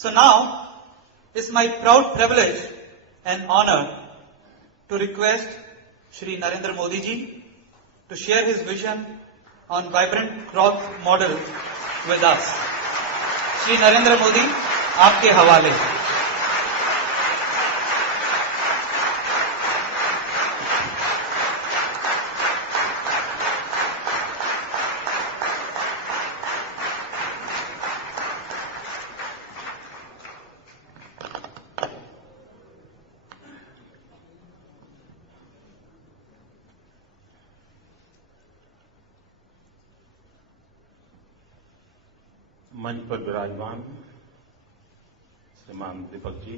So now it's my proud privilege and honor to request Shri Narendra Modi ji to share his vision on vibrant growth model with us. Shri Narendra Modi, आपके हवाले। मंच पर विराजमान श्रीमान दीपक जी,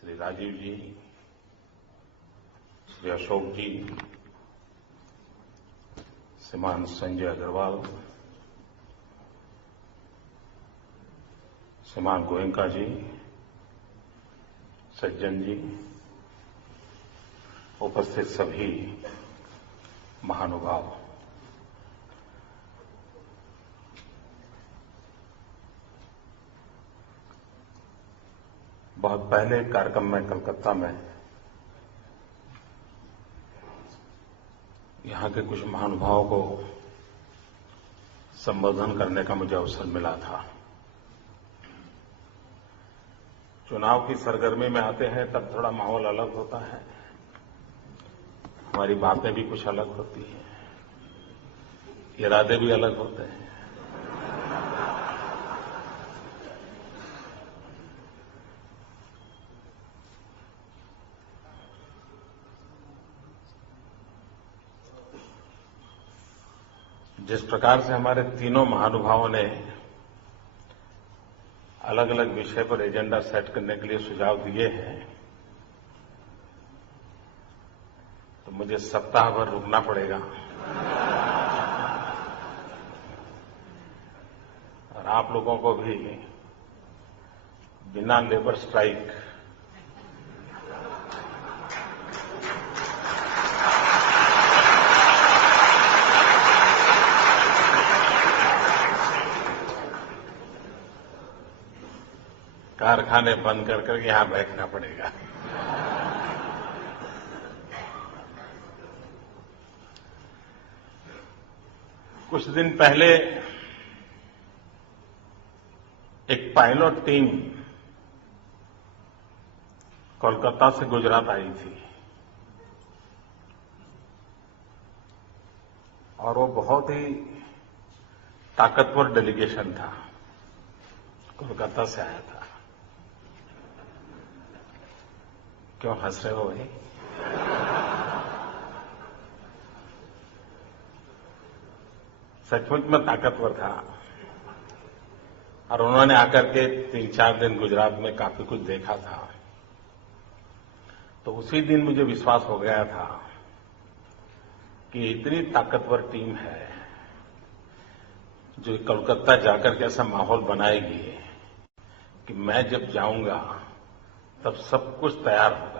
श्री राजीव जी, श्री अशोक जी, श्रीमान संजय अग्रवाल, श्रीमान गोयंका जी, सज्जन जी, उपस्थित सभी महानुभाव, बहुत पहले कार्यक्रम में कलकत्ता में यहां के कुछ महानुभावों को संबोधन करने का मुझे अवसर मिला था। चुनाव की सरगर्मी में आते हैं तब थोड़ा माहौल अलग होता है, हमारी बातें भी कुछ अलग होती हैं, इरादे भी अलग होते हैं। जिस प्रकार से हमारे तीनों महानुभावों ने अलग अलग विषय पर एजेंडा सेट करने के लिए सुझाव दिए हैं, तो मुझे सप्ताह भर रुकना पड़ेगा और आप लोगों को भी बिना लेबर स्ट्राइक कारखाने बंद कर करके यहां बैठना पड़ेगा। कुछ दिन पहले एक पायलट टीम कोलकाता से गुजरात आई थी और वो बहुत ही ताकतवर डेलीगेशन था, कोलकाता से आया था। क्यों हंस रहे हो भाई? सचमुच में ताकतवर था और उन्होंने आकर के 3-4 दिन गुजरात में काफी कुछ देखा था। तो उसी दिन मुझे विश्वास हो गया था कि इतनी ताकतवर टीम है जो कोलकाता जाकर के ऐसा माहौल बनाएगी कि मैं जब जाऊंगा तब सब कुछ तैयार होगा।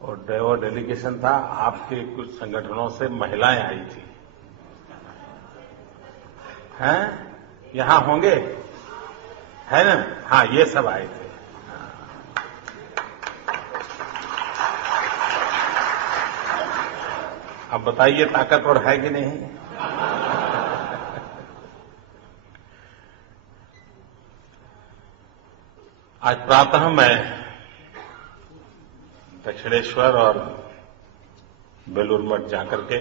और डेलीगेशन था, आपके कुछ संगठनों से महिलाएं आई थी। हैं? यहां होंगे? है ना? हाँ, ये सब आए थे। अब बताइए ताकतवर है कि नहीं? आज प्रातः मैं दक्षिणेश्वर और बेलूर मठ जाकर के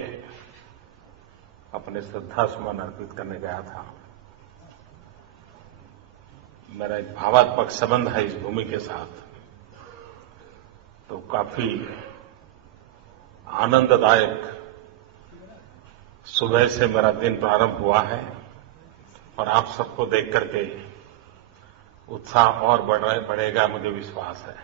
अपने श्रद्धा सुमन अर्पित करने गया था। मेरा एक भावात्मक संबंध है इस भूमि के साथ, तो काफी आनंददायक सुबह से मेरा दिन प्रारंभ हुआ है और आप सबको देख करके उत्साह और बढ़ेगा, मुझे विश्वास है।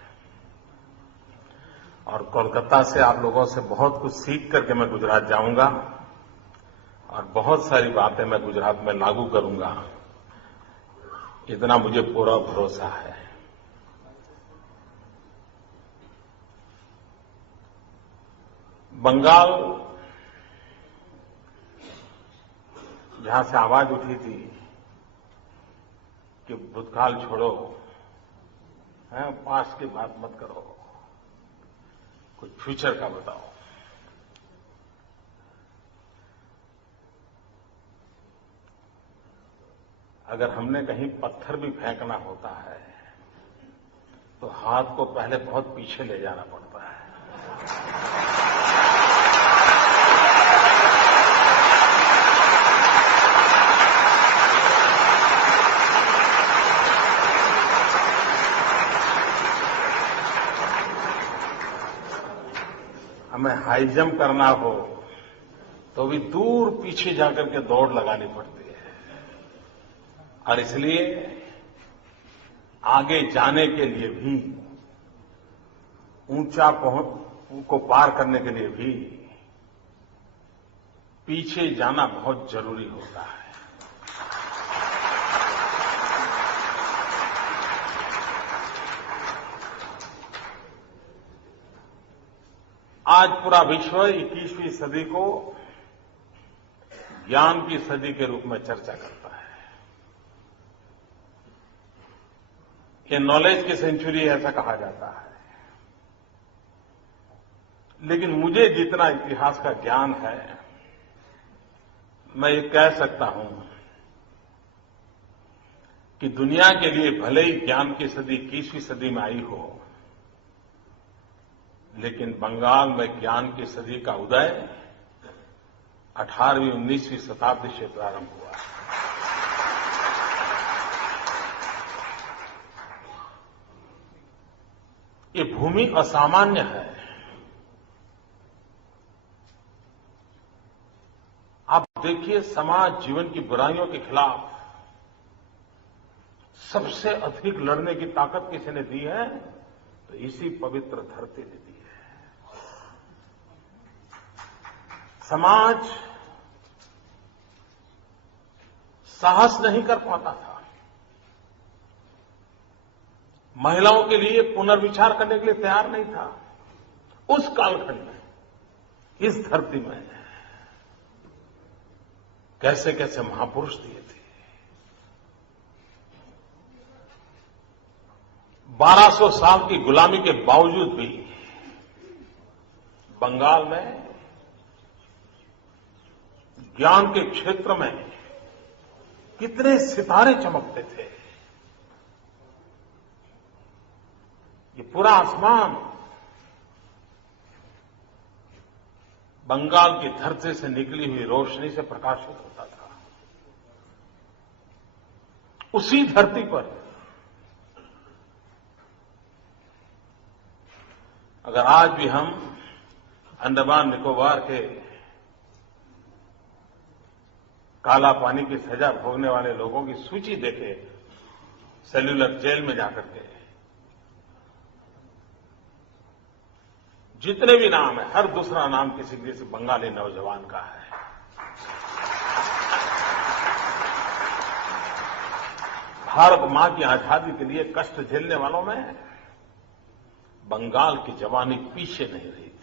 और कोलकाता से आप लोगों से बहुत कुछ सीख करके मैं गुजरात जाऊंगा और बहुत सारी बातें मैं गुजरात में लागू करूंगा, इतना मुझे पूरा भरोसा है। बंगाल जहां से आवाज उठी थी, कि भूतकाल छोड़ो, पास्ट की बात मत करो, कुछ फ्यूचर का बताओ। अगर हमने कहीं पत्थर भी फेंकना होता है तो हाथ को पहले बहुत पीछे ले जाना पड़ता है। हमें हाई जंप करना हो तो भी दूर पीछे जाकर के दौड़ लगानी पड़ती है। और इसलिए आगे जाने के लिए भी, ऊंचा को पार करने के लिए भी पीछे जाना बहुत जरूरी होता है। आज पूरा विश्व 21वीं सदी को ज्ञान की सदी के रूप में चर्चा करता है। ये नॉलेज की सेंचुरी ऐसा कहा जाता है। लेकिन मुझे जितना इतिहास का ज्ञान है, मैं ये कह सकता हूं कि दुनिया के लिए भले ही ज्ञान की सदी 21वीं सदी में आई हो, लेकिन बंगाल में ज्ञान की सदी का उदय 18वीं 19वीं शताब्दी से प्रारंभ हुआ है। ये भूमि असामान्य है। आप देखिए, समाज जीवन की बुराइयों के खिलाफ सबसे अधिक लड़ने की ताकत किसी ने दी है तो इसी पवित्र धरती ने दी है। समाज साहस नहीं कर पाता था। महिलाओं के लिए पुनर्विचार करने के लिए तैयार नहीं था। उस कालखंड में, इस धरती में कैसे कैसे महापुरुष दिए थे। 1200 साल की गुलामी के बावजूद भी बंगाल में ज्ञान के क्षेत्र में कितने सितारे चमकते थे। ये पूरा आसमान बंगाल की धरती से निकली हुई रोशनी से प्रकाशित होता था। उसी धरती पर अगर आज भी हम अंडमान निकोबार के काला पानी की सजा भोगने वाले लोगों की सूची देखें, सेल्यूलर जेल में जाकर के, जितने भी नाम है, हर दूसरा नाम किसी किसी बंगाली नौजवान का है। भारत मां की आजादी के लिए कष्ट झेलने वालों में बंगाल की जवानी पीछे नहीं रही थी।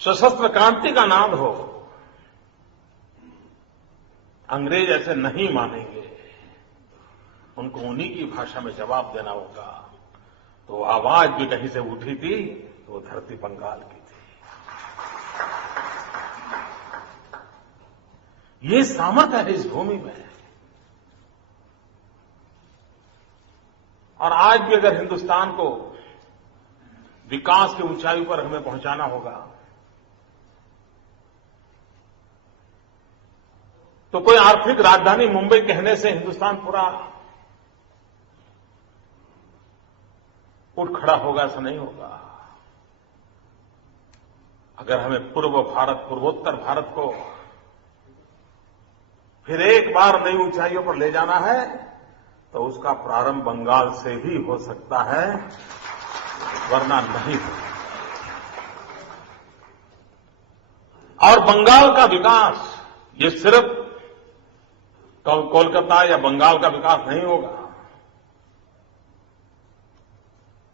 सशस्त्र क्रांति का नाद हो, अंग्रेज ऐसे नहीं मानेंगे, उनको उन्हीं की भाषा में जवाब देना होगा। तो आवाज भी कहीं से उठी थी तो वो धरती बंगाल की थी। ये सामर्थ्य है इस भूमि में। और आज भी अगर हिंदुस्तान को विकास की ऊंचाई पर हमें पहुंचाना होगा तो कोई आर्थिक राजधानी मुंबई कहने से हिंदुस्तान पूरा उठ खड़ा होगा, ऐसा नहीं होगा। अगर हमें पूर्व भारत, पूर्वोत्तर भारत को फिर एक बार नई ऊंचाइयों पर ले जाना है तो उसका प्रारंभ बंगाल से ही हो सकता है, वरना नहीं हो। और बंगाल का विकास ये सिर्फ कोलकाता या बंगाल का विकास नहीं होगा,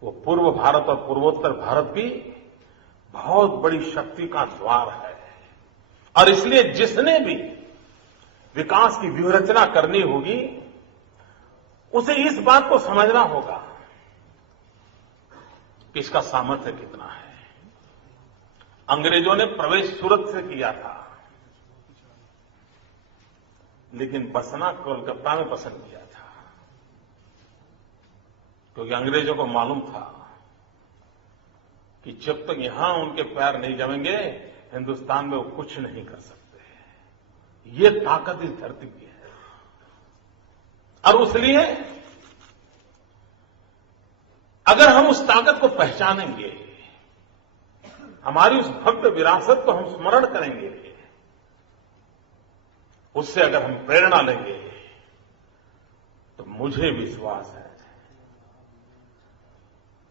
वो पूर्व भारत और पूर्वोत्तर भारत की बहुत बड़ी शक्ति का द्वार है। और इसलिए जिसने भी विकास की व्यूहरचना करनी होगी उसे इस बात को समझना होगा कि इसका सामर्थ्य कितना है। अंग्रेजों ने प्रवेश सूरत से किया था, लेकिन बसना कोलकाता में पसंद किया था, क्योंकि अंग्रेजों को मालूम था कि जब तक यहां उनके पैर नहीं जमेंगे हिंदुस्तान में वो कुछ नहीं कर सकते। ये ताकत इस धरती की है। और इसलिए अगर हम उस ताकत को पहचानेंगे, हमारी उस भव्य विरासत को हम स्मरण करेंगे, उससे अगर हम प्रेरणा लेंगे, तो मुझे विश्वास है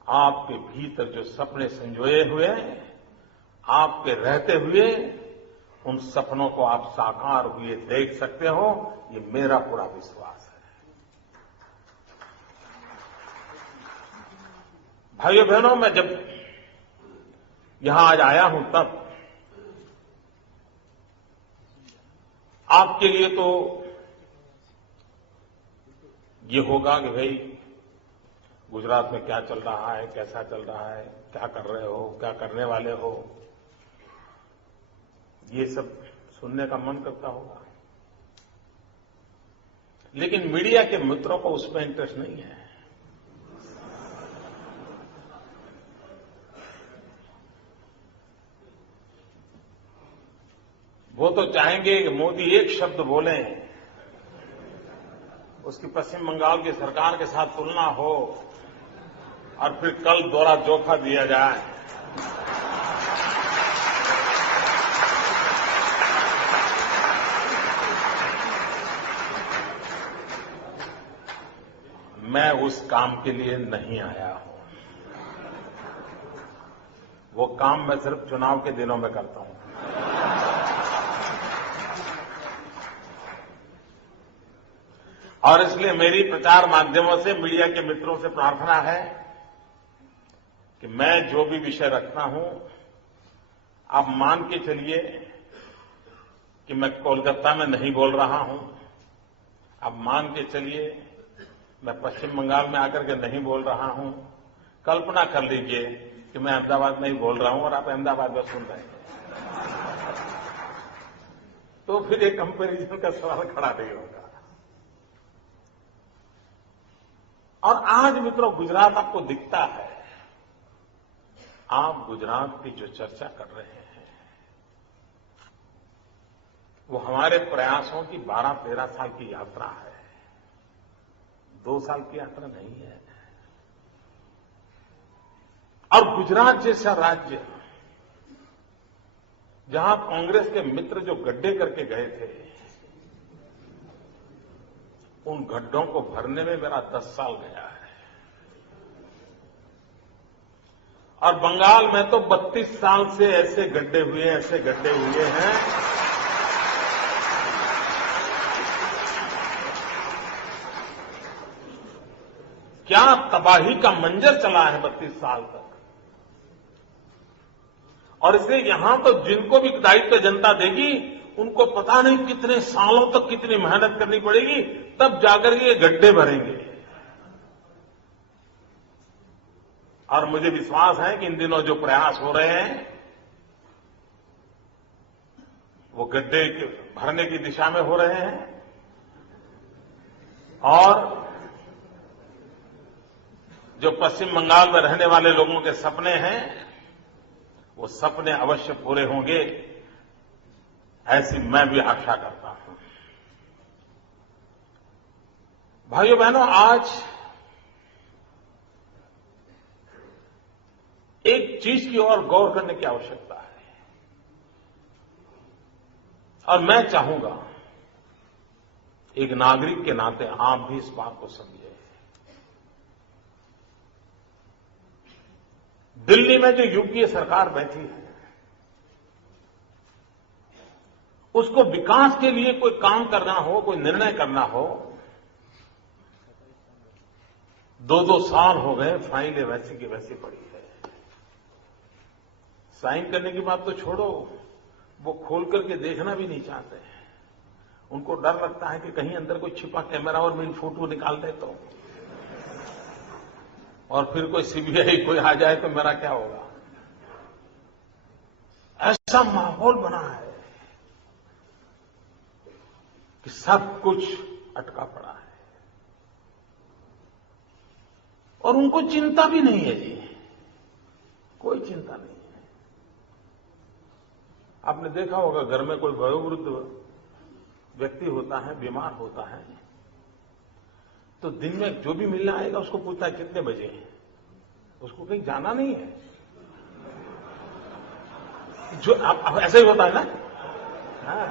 आपके भीतर जो सपने संजोए हुए हैं, आपके रहते हुए उन सपनों को आप साकार हुए देख सकते हो, ये मेरा पूरा विश्वास है। भाइयों बहनों, मैं जब यहां आज आया हूं तब आपके लिए तो ये होगा कि भाई गुजरात में क्या चल रहा है, कैसा चल रहा है, क्या कर रहे हो, क्या करने वाले हो, ये सब सुनने का मन करता होगा। लेकिन मीडिया के मित्रों को उसमें इंटरेस्ट नहीं है। वो तो चाहेंगे कि मोदी एक शब्द बोलें, उसकी पश्चिम बंगाल की सरकार के साथ तुलना हो और फिर कल दोहरा जोखा दिया जाए। मैं उस काम के लिए नहीं आया हूं। वो काम मैं सिर्फ चुनाव के दिनों में करता हूं। और इसलिए मेरी प्रचार माध्यमों से मीडिया के मित्रों से प्रार्थना है कि मैं जो भी विषय रखता हूं, आप मान के चलिए कि मैं कोलकाता में नहीं बोल रहा हूं। आप मान के चलिए मैं पश्चिम बंगाल में आकर के नहीं बोल रहा हूं। कल्पना कर लीजिए कि मैं अहमदाबाद में ही बोल रहा हूं और आप अहमदाबाद में सुन रहे हैं, तो फिर एक कंपैरिजन का सवाल खड़ा नहीं होगा। और आज मित्रों, गुजरात आपको दिखता है। आप गुजरात की जो चर्चा कर रहे हैं, वो हमारे प्रयासों की 12-13 साल की यात्रा है, 2 साल की यात्रा नहीं है। और गुजरात जैसा राज्य, जहां कांग्रेस के मित्र जो गड्ढे करके गए थे, उन गड्ढों को भरने में मेरा 10 साल गया है। और बंगाल में तो 32 साल से ऐसे गड्ढे हुए हैं क्या तबाही का मंजर चला है 32 साल तक। और इसलिए यहां तो जिनको भी दायित्व जनता देगी, उनको पता नहीं कितने सालों तक कितनी मेहनत करनी पड़ेगी, तब जाकर ये गड्ढे भरेंगे। और मुझे विश्वास है कि इन दिनों जो प्रयास हो रहे हैं, वो गड्ढे भरने की दिशा में हो रहे हैं। और जो पश्चिम बंगाल में रहने वाले लोगों के सपने हैं, वो सपने अवश्य पूरे होंगे, ऐसी मैं भी आशा करता हूं। भाइयों बहनों, आज एक चीज की ओर गौर करने की आवश्यकता है, और मैं चाहूंगा एक नागरिक के नाते आप भी इस बात को समझें। दिल्ली में जो यूपीए सरकार बैठी है, उसको विकास के लिए कोई काम करना हो, कोई निर्णय करना हो, 2-2 साल हो गए, फाइलें वैसी की वैसी पड़ी है। साइन करने की बात तो छोड़ो, वो खोल करके देखना भी नहीं चाहते हैं। उनको डर लगता है कि कहीं अंदर कोई छिपा कैमरा और मेरी फोटो निकाल दे तो, और फिर कोई सीबीआई कोई आ जाए तो मेरा क्या होगा। ऐसा माहौल बना है कि सब कुछ अटका पड़ा है और उनको चिंता भी नहीं है जी, कोई चिंता नहीं है। आपने देखा होगा घर में कोई वयोवृद्ध व्यक्ति होता है, बीमार होता है, तो दिन में जो भी मिलने आएगा उसको पूछता है कितने बजे हैं, उसको कहीं जाना नहीं है। जो अब ऐसा ही होता है ना। हाँ।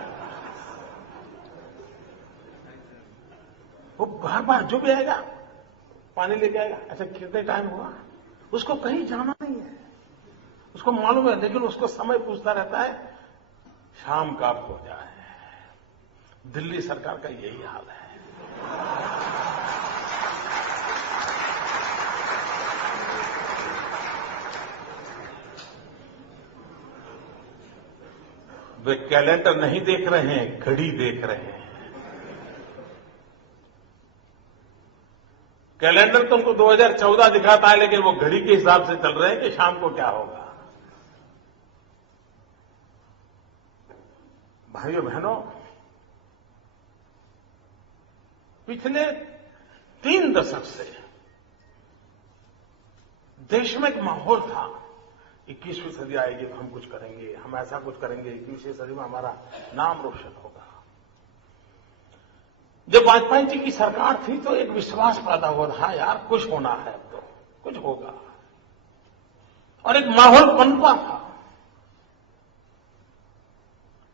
वो बार बार जो भी आएगा पानी लेके आएगा, अच्छा कितने टाइम हुआ, उसको कहीं जाना नहीं है, उसको मालूम है, लेकिन उसको समय पूछता रहता है शाम कब हो जाए। दिल्ली सरकार का यही हाल है। वे कैलेंडर नहीं देख रहे हैं, घड़ी देख रहे हैं। कैलेंडर तुमको 2014 दिखाता है, लेकिन वो घड़ी के हिसाब से चल रहे हैं कि शाम को क्या होगा। भाइयों बहनों, पिछले 3 दशक से देश में एक माहौल था, 21वीं सदी आएगी तो हम कुछ करेंगे, हम ऐसा कुछ करेंगे, 21वीं सदी में हमारा नाम रोशन होगा। जब वाजपेयी जी की सरकार थी तो एक विश्वास पैदा हुआ था, यार कुछ होना है, अब तो कुछ होगा, और एक माहौल बनता था।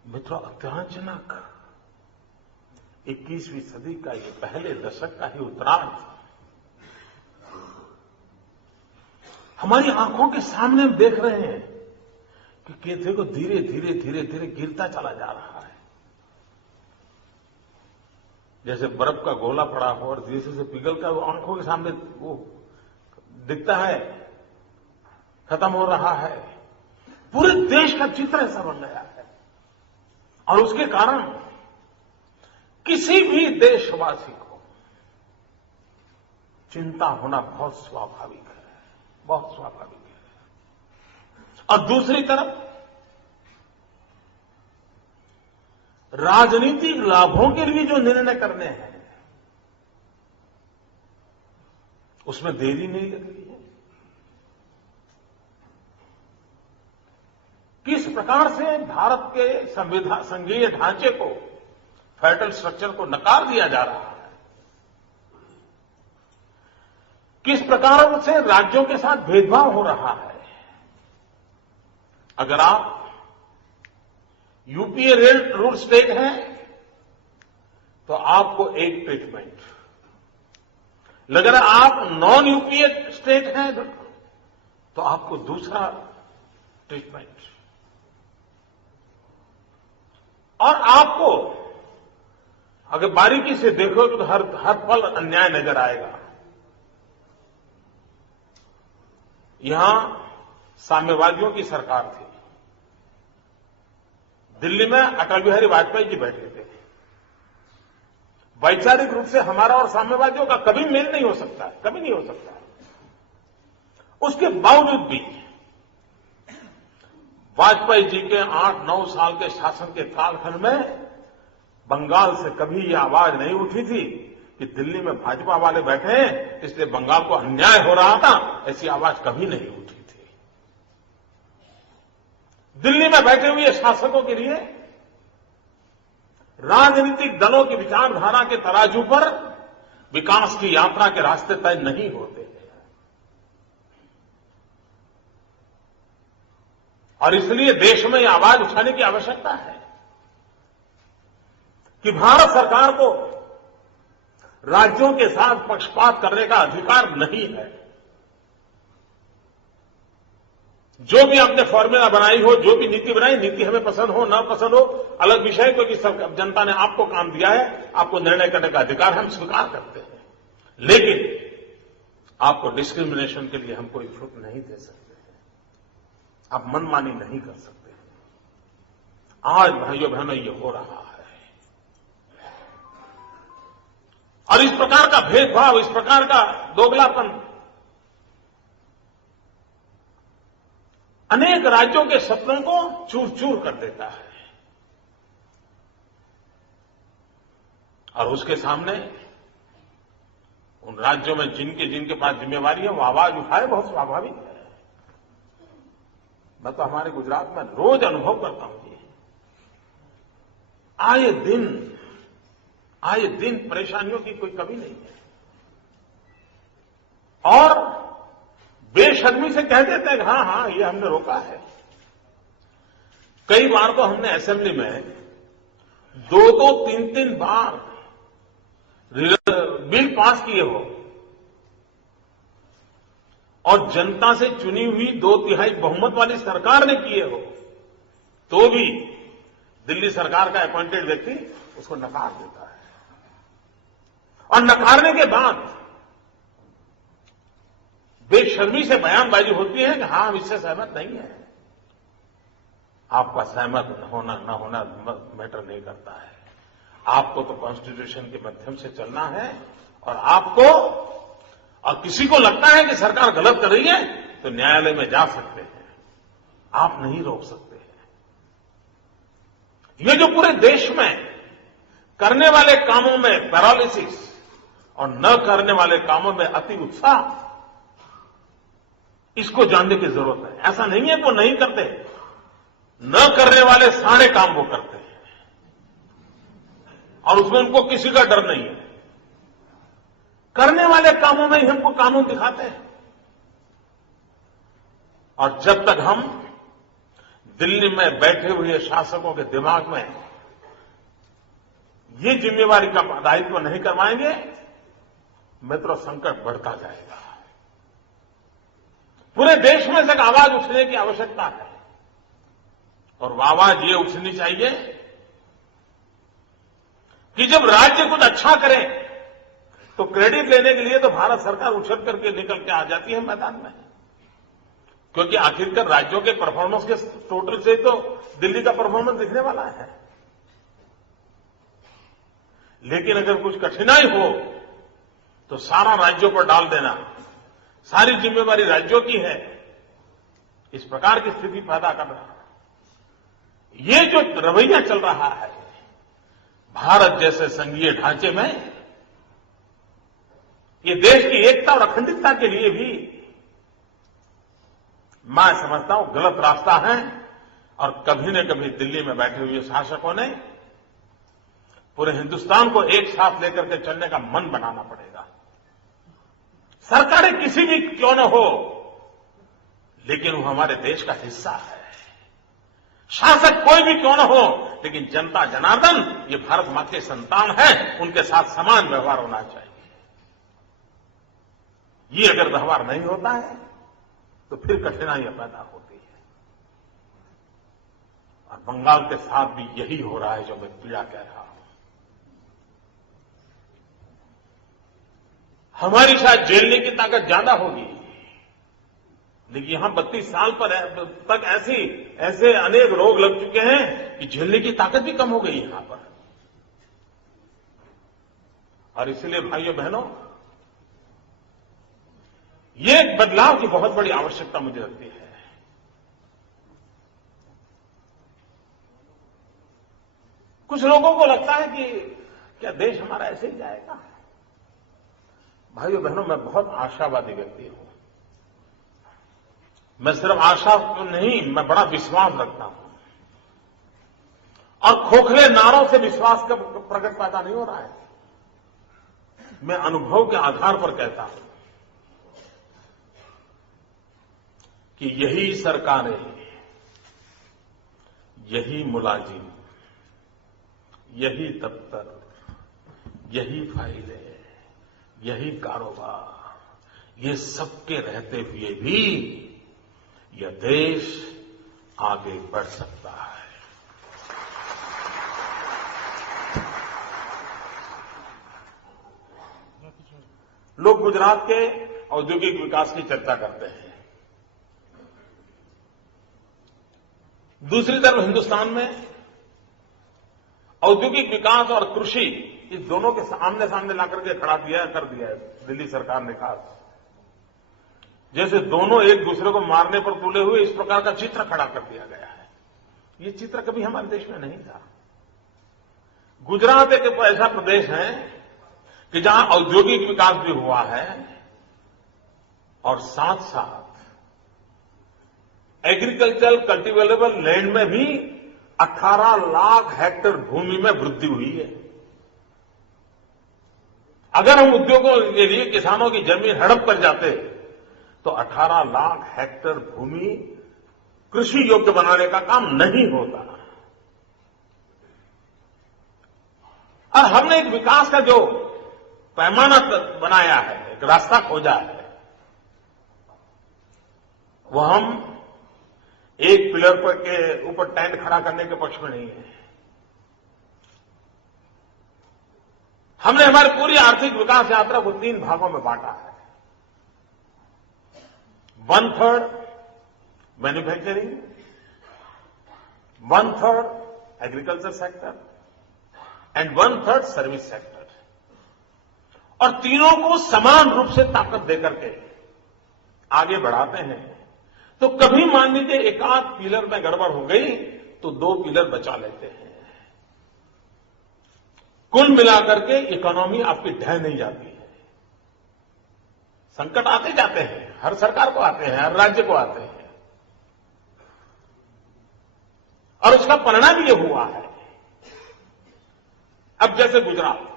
मित्रों, अत्याचनक 21वीं सदी का ये पहले दशक का ही उत्तरार्ध हमारी आंखों के सामने हम देख रहे हैं कि केथे को धीरे धीरे धीरे धीरे गिरता चला जा रहा है, जैसे बर्फ का गोला पड़ा हो और धीरे से पिघल कर वो आंखों के सामने वो दिखता है, खत्म हो रहा है। पूरे देश का चित्र ऐसा बन गया है, और उसके कारण किसी भी देशवासी को चिंता होना बहुत स्वाभाविक है, बहुत स्वाभाविक है। और दूसरी तरफ राजनीतिक लाभों के लिए जो निर्णय करने हैं उसमें देरी नहीं लग रही है। किस प्रकार से भारत के संविधान संघीय ढांचे को, फेडरल स्ट्रक्चर को नकार दिया जा रहा है, किस प्रकार से राज्यों के साथ भेदभाव हो रहा है। अगर आप यूपीए रूल स्टेट हैं तो आपको एक ट्रीटमेंट, अगर आप नॉन यूपीए स्टेट हैं तो आपको दूसरा ट्रीटमेंट, और आपको अगर बारीकी से देखो तो हर पल अन्याय नजर आएगा। यहां साम्यवादियों की सरकार थी, दिल्ली में अटल बिहारी वाजपेयी जी बैठे थे। वैचारिक रूप से हमारा और साम्यवादियों का कभी मेल नहीं हो सकता, कभी नहीं हो सकता। उसके बावजूद भी वाजपेयी जी के 8-9 साल के शासन के कालखंड में बंगाल से कभी यह आवाज नहीं उठी थी कि दिल्ली में भाजपा वाले बैठे हैं इसलिए बंगाल को अन्याय हो रहा था, ऐसी आवाज कभी नहीं उठी थी। दिल्ली में बैठे हुए शासकों के लिए राजनीतिक दलों की विचारधारा के तराजू पर विकास की यात्रा के रास्ते तय नहीं होते हैं, और इसलिए देश में यह आवाज उठाने की आवश्यकता है कि भारत सरकार को राज्यों के साथ पक्षपात करने का अधिकार नहीं है। जो भी आपने फॉर्मूला बनाई हो, जो भी नीति बनाई, नीति हमें पसंद हो न पसंद हो अलग विषय, क्योंकि जनता ने आपको काम दिया है, आपको निर्णय करने का अधिकार हम स्वीकार करते हैं, लेकिन आपको डिस्क्रिमिनेशन के लिए हम कोई छूट नहीं दे सकते हैं, आप मनमानी नहीं कर सकते। आज भाइयों बहनों ये हो रहा है। और इस प्रकार का भेदभाव, इस प्रकार का दोगलापन अनेक राज्यों के सपनों को चूर चूर कर देता है। और उसके सामने उन राज्यों में जिनके पास जिम्मेवारी है वो आवाज उठाए, बहुत स्वाभाविक है। मैं तो हमारे गुजरात में रोज अनुभव करता हूं ये। आए दिन परेशानियों की कोई कमी नहीं है। और बेशर्मी से कह देते हैं कि हाँ ये हमने रोका है। कई बार तो हमने असेंबली में 2-2, 3-3 बार बिल पास किए हो और जनता से चुनी हुई 2/3 बहुमत वाली सरकार ने किए हो, तो भी दिल्ली सरकार का अपॉइंटेड व्यक्ति उसको नकार देता है। और नकारने के बाद बेशर्मी से बयानबाजी होती है कि हाँ हम इससे सहमत नहीं है। आपका सहमत होना न होना मैटर नहीं करता है। आपको तो कॉन्स्टिट्यूशन के माध्यम से चलना है। और आपको और किसी को लगता है कि सरकार गलत कर रही है तो न्यायालय में जा सकते हैं, आप नहीं रोक सकते हैं। ये जो पूरे देश में करने वाले कामों में पैरालिसिस और न करने वाले कामों में अति उत्साह, इसको जानने की जरूरत है। ऐसा नहीं है कि वो नहीं करते, न करने वाले सारे काम वो करते हैं और उसमें उनको किसी का डर नहीं है। करने वाले कामों में ही हमको कानून दिखाते हैं। और जब तक हम दिल्ली में बैठे हुए शासकों के दिमाग में ये जिम्मेवारी का दायित्व नहीं करवाएंगे, मित्रों संकट बढ़ता जाएगा। पूरे देश में से एक आवाज उठने की आवश्यकता है और वो आवाज ये उठनी चाहिए कि जब राज्य कुछ अच्छा करे तो क्रेडिट लेने के लिए तो भारत सरकार उछल करके निकल के आ जाती है मैदान में, क्योंकि आखिरकार राज्यों के परफॉर्मेंस के टोटल से तो दिल्ली का परफॉर्मेंस दिखने वाला है। लेकिन अगर कुछ कठिनाई हो तो सारा राज्यों पर डाल देना, सारी जिम्मेवारी राज्यों की है, इस प्रकार की स्थिति पैदा कर रहा है। ये जो रवैया चल रहा है भारत जैसे संघीय ढांचे में, ये देश की एकता और अखंडितता के लिए भी मैं समझता हूं गलत रास्ता है। और कभी न कभी दिल्ली में बैठे हुए शासकों ने पूरे हिंदुस्तान को एक साथ लेकर के चलने का मन बनाना पड़ेगा। सरकारें किसी भी क्यों न हो, लेकिन वो हमारे देश का हिस्सा है। शासक कोई भी क्यों न हो, लेकिन जनता जनार्दन ये भारत मां के संतान है, उनके साथ समान व्यवहार होना चाहिए। ये अगर व्यवहार नहीं होता है तो फिर कठिनाइयां पैदा होती है। और बंगाल के साथ भी यही हो रहा है जो मैं पीड़ा कह रहा हूं। हमारी शायद झेलने की ताकत ज्यादा होगी, लेकिन यहां 32 साल पर तक ऐसे अनेक रोग लग चुके हैं कि झेलने की ताकत भी कम हो गई यहां पर। और इसलिए भाइयों बहनों, ये एक बदलाव की बहुत बड़ी आवश्यकता मुझे लगती है। कुछ लोगों को लगता है कि क्या देश हमारा ऐसे ही जाएगा। भाइयों बहनों, मैं बहुत आशावादी व्यक्ति हूं। मैं सिर्फ आशा तो नहीं, मैं बड़ा विश्वास रखता हूं। और खोखले नारों से विश्वास का प्रकट पैदा नहीं हो रहा है। मैं अनुभव के आधार पर कहता हूं कि यही सरकारें, यही मुलाजिम, यही दफ्तर, यही फाइलें, यही कारोबार, ये सबके रहते हुए भी यह देश आगे बढ़ सकता है। लोग गुजरात के औद्योगिक विकास की चर्चा करते हैं। दूसरी तरफ हिंदुस्तान में औद्योगिक विकास और कृषि, इस दोनों के सामने सामने ला करके खड़ा कर दिया है दिल्ली सरकार ने कहा। जैसे दोनों एक दूसरे को मारने पर तुले हुए, इस प्रकार का चित्र खड़ा कर दिया गया है। ये चित्र कभी हमारे देश में नहीं था। गुजरात एक ऐसा प्रदेश है कि जहां औद्योगिक विकास भी हुआ है और साथ साथ एग्रीकल्चरल कल्टीवेबल लैंड में भी 18 लाख हेक्टेयर भूमि में वृद्धि हुई है। अगर हम उद्योगों के लिए किसानों की जमीन हड़प कर जाते तो 18 लाख हेक्टेयर भूमि कृषि योग्य बनाने का काम नहीं होता। और हमने एक विकास का जो पैमाना बनाया है, एक रास्ता खोजा है, वो हम एक पिलर पर के ऊपर टेंट खड़ा करने के पक्ष में नहीं है। हमने हमारी पूरी आर्थिक विकास यात्रा को 3 भागों में बांटा है। 1/3 manufacturing, 1/3 agriculture sector and 1/3 service sector. और तीनों को समान रूप से ताकत देकर के आगे बढ़ाते हैं। तो कभी मान लीजिए एक आध पिलर में गड़बड़ हो गई तो 2 पिलर बचा लेते हैं। कुल मिलाकर के इकोनॉमी आपकी ढह नहीं जाती है। संकट आते जाते हैं, हर सरकार को आते हैं, हर राज्य को आते हैं, और उसका परिणाम ये हुआ है। अब जैसे गुजरात,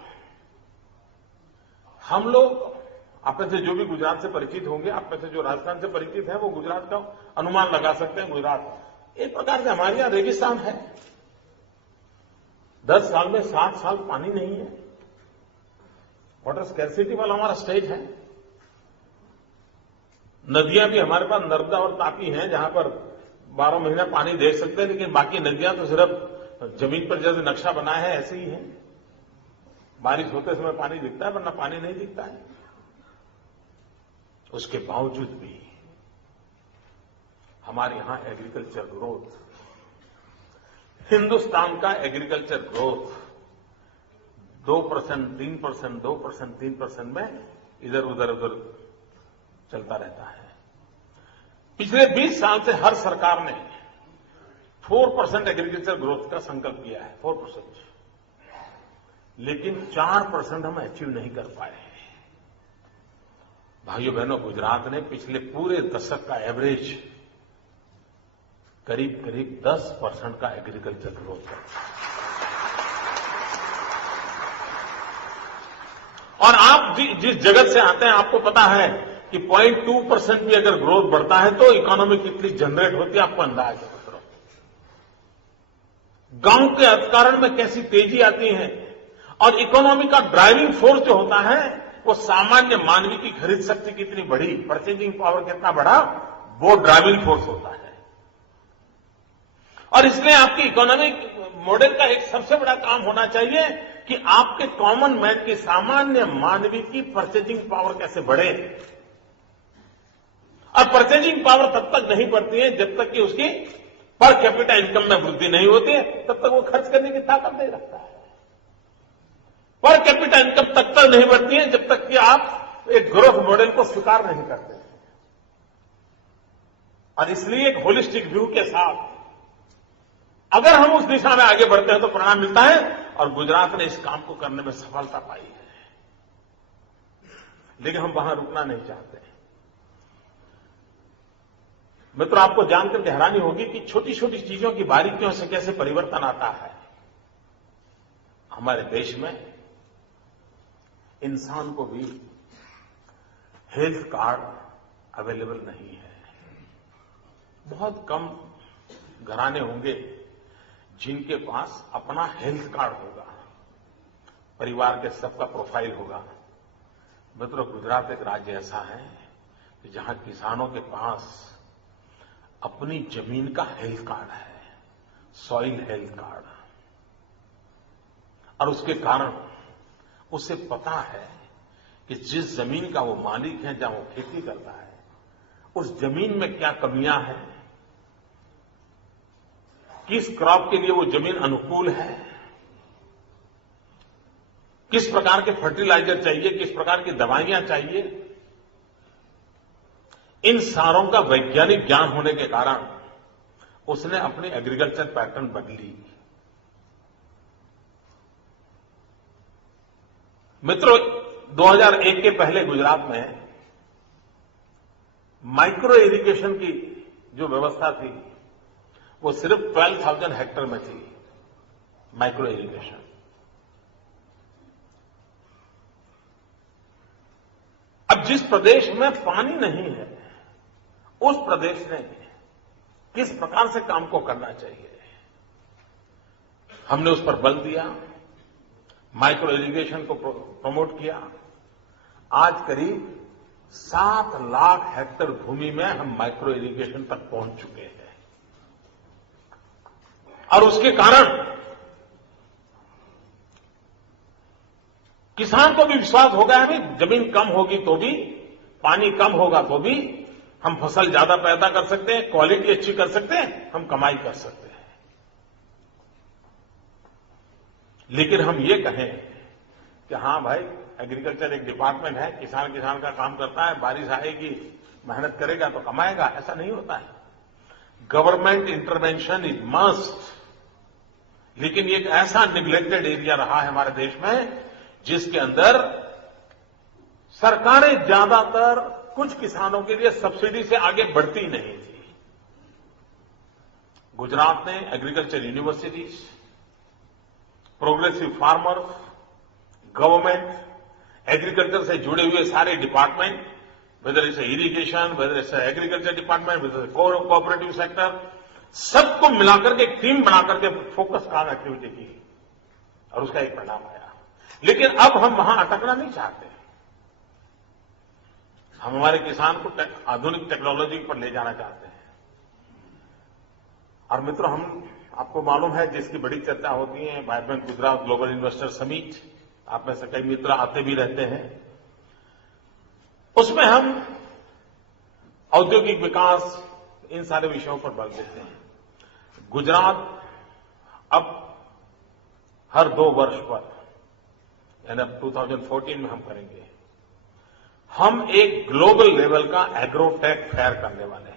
हम लोग, आप में से जो भी गुजरात से परिचित होंगे, आप में से जो राजस्थान से परिचित है, वो गुजरात का अनुमान लगा सकते हैं। गुजरात एक प्रकार से हमारे यहां रेगिस्तान है। 10 साल में 60 साल पानी नहीं है। वाटर स्कैर्सिटी वाला हमारा स्टेट है। नदियां भी हमारे पास नर्मदा और तापी हैं, जहां पर 12 महीने पानी दे सकते हैं, लेकिन बाकी नदियां तो सिर्फ जमीन पर जैसे नक्शा बना है ऐसे ही है। बारिश होते समय पानी दिखता है, वरना पानी नहीं दिखता है। उसके बावजूद भी हमारे यहां एग्रीकल्चर ग्रोथ, हिंदुस्तान का एग्रीकल्चर ग्रोथ 2%, 3%, 2%, 3% में इधर उधर चलता रहता है। पिछले 20 साल से हर सरकार ने 4% एग्रीकल्चर ग्रोथ का संकल्प किया है, 4%, लेकिन 4% हम अचीव नहीं कर पाए। भाइयों बहनों, गुजरात ने पिछले पूरे दशक का एवरेज करीब 10% का एग्रीकल्चर ग्रोथ है। और आप जिस जगत से आते हैं, आपको पता है कि 0.2% भी अगर ग्रोथ बढ़ता है तो इकोनॉमी कितनी जनरेट होती है, आपको अंदाज है। गांव के अर्थकारण में कैसी तेजी आती है, और इकोनॉमी का ड्राइविंग फोर्स जो होता है, वो सामान्य मानवी की खरीद शक्ति कितनी बढ़ी, परचेजिंग पावर कितना बढ़ा, वो ड्राइविंग फोर्स होता है। और इसलिए आपकी इकोनॉमिक मॉडल का एक सबसे बड़ा काम होना चाहिए कि आपके कॉमन मैन की, सामान्य मानवी की परचेजिंग पावर कैसे बढ़े। और परचेजिंग पावर तब तक नहीं बढ़ती है जब तक कि उसकी पर कैपिटा इनकम में वृद्धि नहीं होती है, तब तक वो खर्च करने की ताकत नहीं रखता है। पर कैपिटा इनकम तब तक नहीं बढ़ती है जब तक कि आप एक ग्रोथ मॉडल को स्वीकार नहीं करते। और इसलिए एक होलिस्टिक व्यू के साथ अगर हम उस दिशा में आगे बढ़ते हैं तो परिणाम मिलता है, और गुजरात ने इस काम को करने में सफलता पाई है। लेकिन हम वहां रुकना नहीं चाहते। मित्रों, आपको जानकर हैरानी होगी कि छोटी छोटी चीजों की बारीकियों से कैसे परिवर्तन आता है। हमारे देश में इंसान को भी हेल्थ कार्ड अवेलेबल नहीं है। बहुत कम घराने होंगे जिनके पास अपना हेल्थ कार्ड होगा, परिवार के सबका प्रोफाइल होगा। मित्रों, गुजरात एक राज्य ऐसा है कि जहां किसानों के पास अपनी जमीन का हेल्थ कार्ड है, सॉइल हेल्थ कार्ड, और उसके कारण उसे पता है कि जिस जमीन का वो मालिक है, जहां वो खेती करता है, उस जमीन में क्या कमियां हैं, किस क्रॉप के लिए वो जमीन अनुकूल है, किस प्रकार के फर्टिलाइजर चाहिए, किस प्रकार की दवाइयां चाहिए, इन सारों का वैज्ञानिक ज्ञान होने के कारण उसने अपनी एग्रीकल्चर पैटर्न बदली। मित्रों, 2001 के पहले गुजरात में माइक्रो इरिगेशन की जो व्यवस्था थी वो सिर्फ 12,000 हेक्टेयर में थी। माइक्रो इरिगेशन अब जिस प्रदेश में पानी नहीं है उस प्रदेश ने किस प्रकार से काम को करना चाहिए, हमने उस पर बल दिया, माइक्रो इरिगेशन को प्रमोट किया। आज करीब 7 लाख हेक्टेयर भूमि में हम माइक्रो इरिगेशन तक पहुंच चुके हैं और उसके कारण किसान को भी विश्वास हो गया है, जमीन कम होगी तो भी, पानी कम होगा तो भी हम फसल ज्यादा पैदा कर सकते हैं, क्वालिटी अच्छी कर सकते हैं, हम कमाई कर सकते हैं। लेकिन हम ये कहें कि हां भाई, एग्रीकल्चर एक डिपार्टमेंट है, किसान का काम करता है, बारिश आएगी, मेहनत करेगा तो कमाएगा, ऐसा नहीं होता है। Government intervention is must. लेकिन ये एक ऐसा निग्लेक्टेड एरिया रहा है हमारे देश में जिसके अंदर सरकारें ज्यादातर कुछ किसानों के लिए सब्सिडी से आगे बढ़ती नहीं थी। गुजरात ने agriculture universities, progressive farmers, government, agriculture से जुड़े हुए सारे department, whether it's irrigation, whether it's agriculture department, whether cooperative sector, सबको मिलाकर के एक टीम बनाकर के फोकस काम एक्टिविटी की और उसका एक परिणाम आया। लेकिन अब हम वहां अटकना नहीं चाहते। हम हमारे किसान को आधुनिक टेक्नोलॉजी पर ले जाना चाहते हैं। और मित्रों, हम आपको मालूम है जिसकी बड़ी चर्चा होती है, vibrant Gujarat global investor summit, आप में से कई मित्र आते भी रहते हैं। उसमें हम औद्योगिक विकास, इन सारे विषयों पर बल देते हैं। गुजरात अब हर 2 वर्ष पर, यानी अब 2014 में हम करेंगे, हम एक ग्लोबल लेवल का एग्रोटेक फेयर करने वाले हैं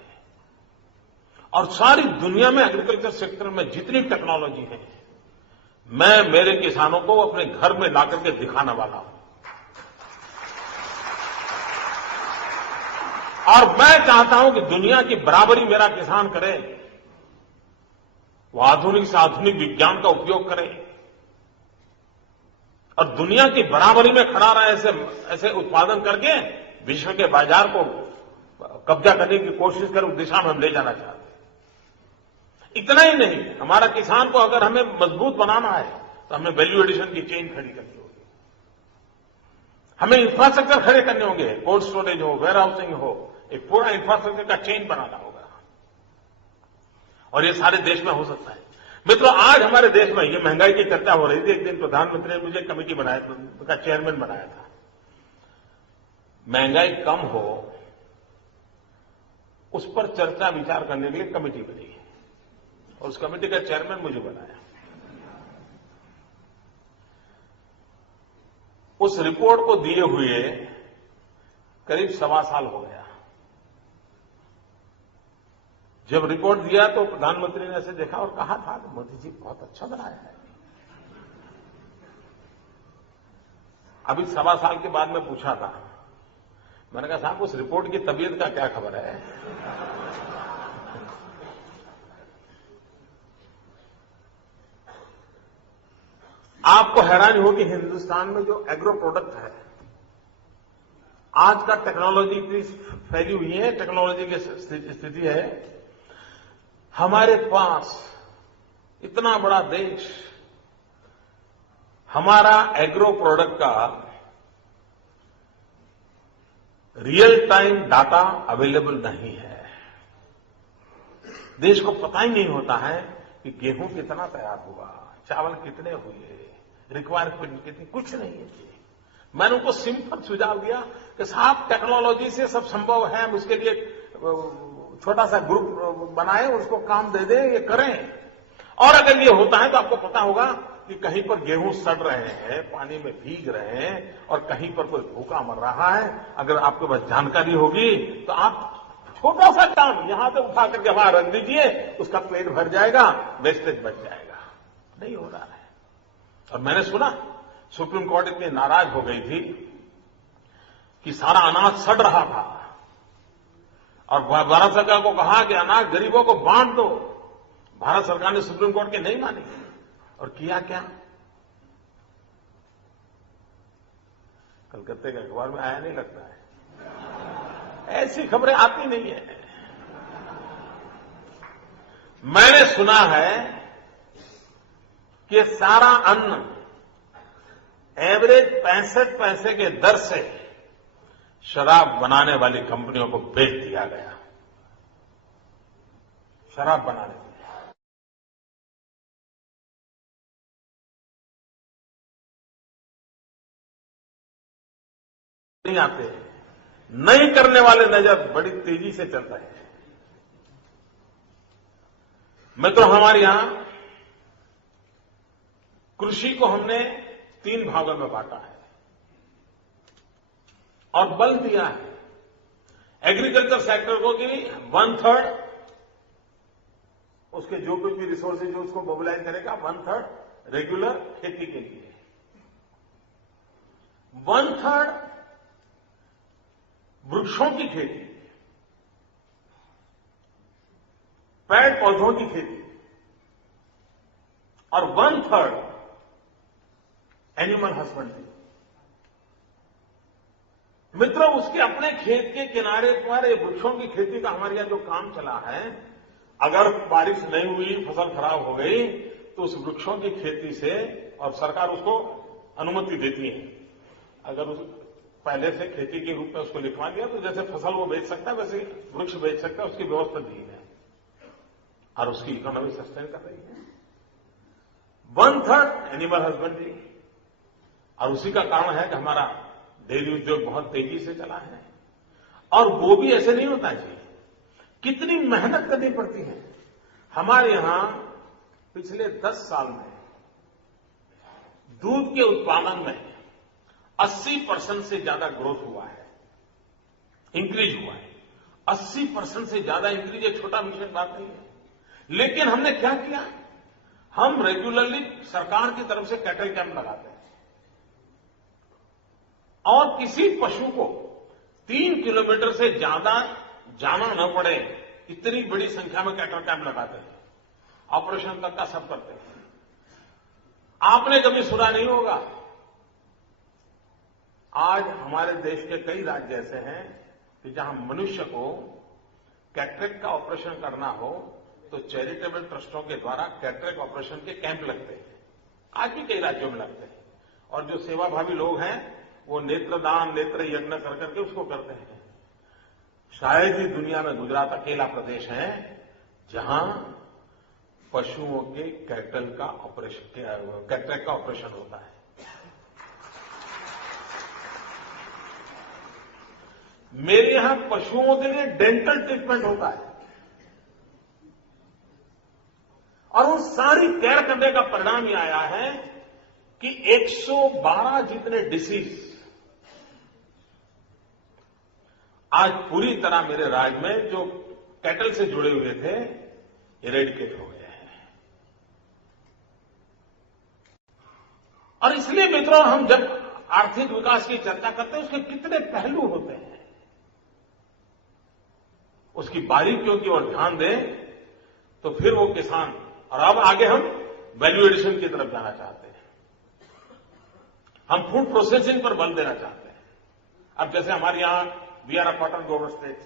और सारी दुनिया में एग्रीकल्चर सेक्टर में जितनी टेक्नोलॉजी है, मैं मेरे किसानों को अपने घर में लाकर के दिखाने वाला हूं। और मैं चाहता हूं कि दुनिया की बराबरी मेरा किसान करे, वो आधुनिक से आधुनिक विज्ञान का उपयोग करे और दुनिया की बराबरी में खड़ा रहे, ऐसे उत्पादन करके विश्व के बाजार को कब्जा करने की कोशिश करे, उस दिशा में हम ले जाना चाहते हैं। इतना ही नहीं, हमारा किसान को अगर हमें मजबूत बनाना है तो हमें वैल्यू एडिशन की चेन खड़ी करनी होगी, हमें इंफ्रास्ट्रक्चर खड़े करने होंगे, कोल्ड स्टोरेज हो, वेयर हाउसिंग हो, एक पूरा इंफ्रास्ट्रक्चर का चेन बनाना होगा और ये सारे देश में हो सकता है। मित्रों, आज हमारे देश में ये महंगाई की चर्चा हो रही थी। एक दिन प्रधानमंत्री ने मुझे कमेटी बनाया, उनका चेयरमैन बनाया था। महंगाई कम हो उस पर चर्चा विचार करने के लिए कमेटी बनी और उस कमेटी का चेयरमैन मुझे बनाया। उस रिपोर्ट को दिए हुए करीब 1.25 साल हो गया। जब रिपोर्ट दिया तो प्रधानमंत्री ने ऐसे देखा और कहा था कि मोदी जी बहुत अच्छा बनाया है। अभी 1.25 साल के बाद मैं पूछा था, मैंने कहा साहब उस रिपोर्ट की तबीयत का क्या खबर है? आपको हैरानी होगी, हिंदुस्तान में जो एग्रो प्रोडक्ट है, आज का टेक्नोलॉजी इतनी फैली हुई है, टेक्नोलॉजी की स्थिति है, हमारे पास इतना बड़ा देश, हमारा एग्रो प्रोडक्ट का रियल टाइम डाटा अवेलेबल नहीं है। देश को पता ही नहीं होता है कि गेहूं कितना तैयार हुआ, चावल कितने हुए, रिक्वायरमेंट कितनी, कुछ नहीं है। मैंने उनको सिंपल सुझाव दिया कि साहब टेक्नोलॉजी से सब संभव है, हम उसके लिए छोटा सा ग्रुप बनाए, उसको काम दे दें, ये करें। और अगर ये होता है तो आपको पता होगा कि कहीं पर गेहूं सड़ रहे हैं, पानी में भीग रहे हैं और कहीं पर कोई भूखा मर रहा है, अगर आपके पास जानकारी होगी तो आप छोटा सा काम यहां से उठा करके वहां रख दीजिए, उसका पेट भर जाएगा, वेस्टेज बच जाएगा। नहीं हो रहा है। और मैंने सुना सुप्रीम कोर्ट इतनी नाराज हो गई थी कि सारा अनाज सड़ रहा था और भारत सरकार को कहा कि अनाज गरीबों को बांट दो। भारत सरकार ने सुप्रीम कोर्ट के नहीं मानी और किया क्या? कलकत्ते के अखबार में आया नहीं लगता है, ऐसी खबरें आती नहीं है। मैंने सुना है कि सारा अन्न एवरेज 65 पैसे के दर से शराब बनाने वाली कंपनियों को बेच दिया गया। शराब बनाने के लिए नहीं आते, नहीं करने वाले नजर बड़ी तेजी से चल रहे हैं। मित्रों, हमारे यहां कृषि को हमने 3 भागों में बांटा है और बल दिया है। एग्रीकल्चर सेक्टर को कि 1/3 उसके जो कुछ भी रिसोर्सेज जो उसको मोबिलाइज करेगा, 1/3 रेगुलर खेती के लिए, 1/3 वृक्षों की खेती, पेड़ पौधों की खेती और 1/3 एनिमल हस्बेंड्री। मित्रों, उसके अपने खेत के किनारे पर वृक्षों की खेती का हमारे यहां जो काम चला है, अगर बारिश नहीं हुई, फसल खराब हो गई, तो उस वृक्षों की खेती से, और सरकार उसको अनुमति देती है, अगर उस पहले से खेती के रूप में उसको लिखवा दिया तो जैसे फसल वो बेच सकता है वैसे वृक्ष बेच सकता है, उसकी व्यवस्था दी है और उसकी इकोनॉमी सस्टेन कर रही है। 1/3 एनिमल हस्बेंड्री, और उसी का कारण है कि हमारा डेयरी उद्योग बहुत तेजी से चला है। और वो भी ऐसे नहीं होता जी, कितनी मेहनत करनी पड़ती है। हमारे यहां पिछले 10 साल में दूध के उत्पादन में 80% से ज्यादा ग्रोथ हुआ है, इंक्रीज हुआ है। 80% से ज्यादा इंक्रीज एक छोटा मिशन बात नहीं है। लेकिन हमने क्या किया, हम रेगुलरली सरकार की तरफ से कैटल कैंप लगाते हैं और किसी पशु को 3 किलोमीटर से ज्यादा जाना न पड़े, इतनी बड़ी संख्या में कैटल कैंप लगाते हैं, ऑपरेशन तक का सब करते हैं। आपने कभी सुना नहीं होगा, आज हमारे देश के कई राज्य ऐसे हैं कि जहां मनुष्य को कैटरेक्ट का ऑपरेशन करना हो तो चैरिटेबल ट्रस्टों के द्वारा कैटरेक्ट ऑपरेशन के कैंप लगते हैं। आज भी कई राज्यों में लगते हैं और जो सेवाभावी लोग हैं वो नेत्रदान, नेत्र यज्ञ कर करके उसको करते हैं। शायद ही दुनिया में गुजरात अकेला प्रदेश है जहां पशुओं के कैटरेक्ट का ऑपरेशन होता है। मेरे यहां पशुओं के लिए डेंटल ट्रीटमेंट होता है और उन सारी केयर करने का परिणाम यह आया है कि 112 जितने डिसीज आज पूरी तरह मेरे राज्य में जो कैटल से जुड़े हुए थे इरेडिकेट हो गए हैं। और इसलिए मित्रों, हम जब आर्थिक विकास की चर्चा करते हैं उसके कितने पहलू होते हैं, उसकी बारीकियों की ओर ध्यान दें तो फिर वो किसान। और अब आगे हम वैल्यू एडिशन की तरफ जाना चाहते हैं, हम फूड प्रोसेसिंग पर बल देना चाहते हैं। अब जैसे हमारे यहां we are a cotton grower state,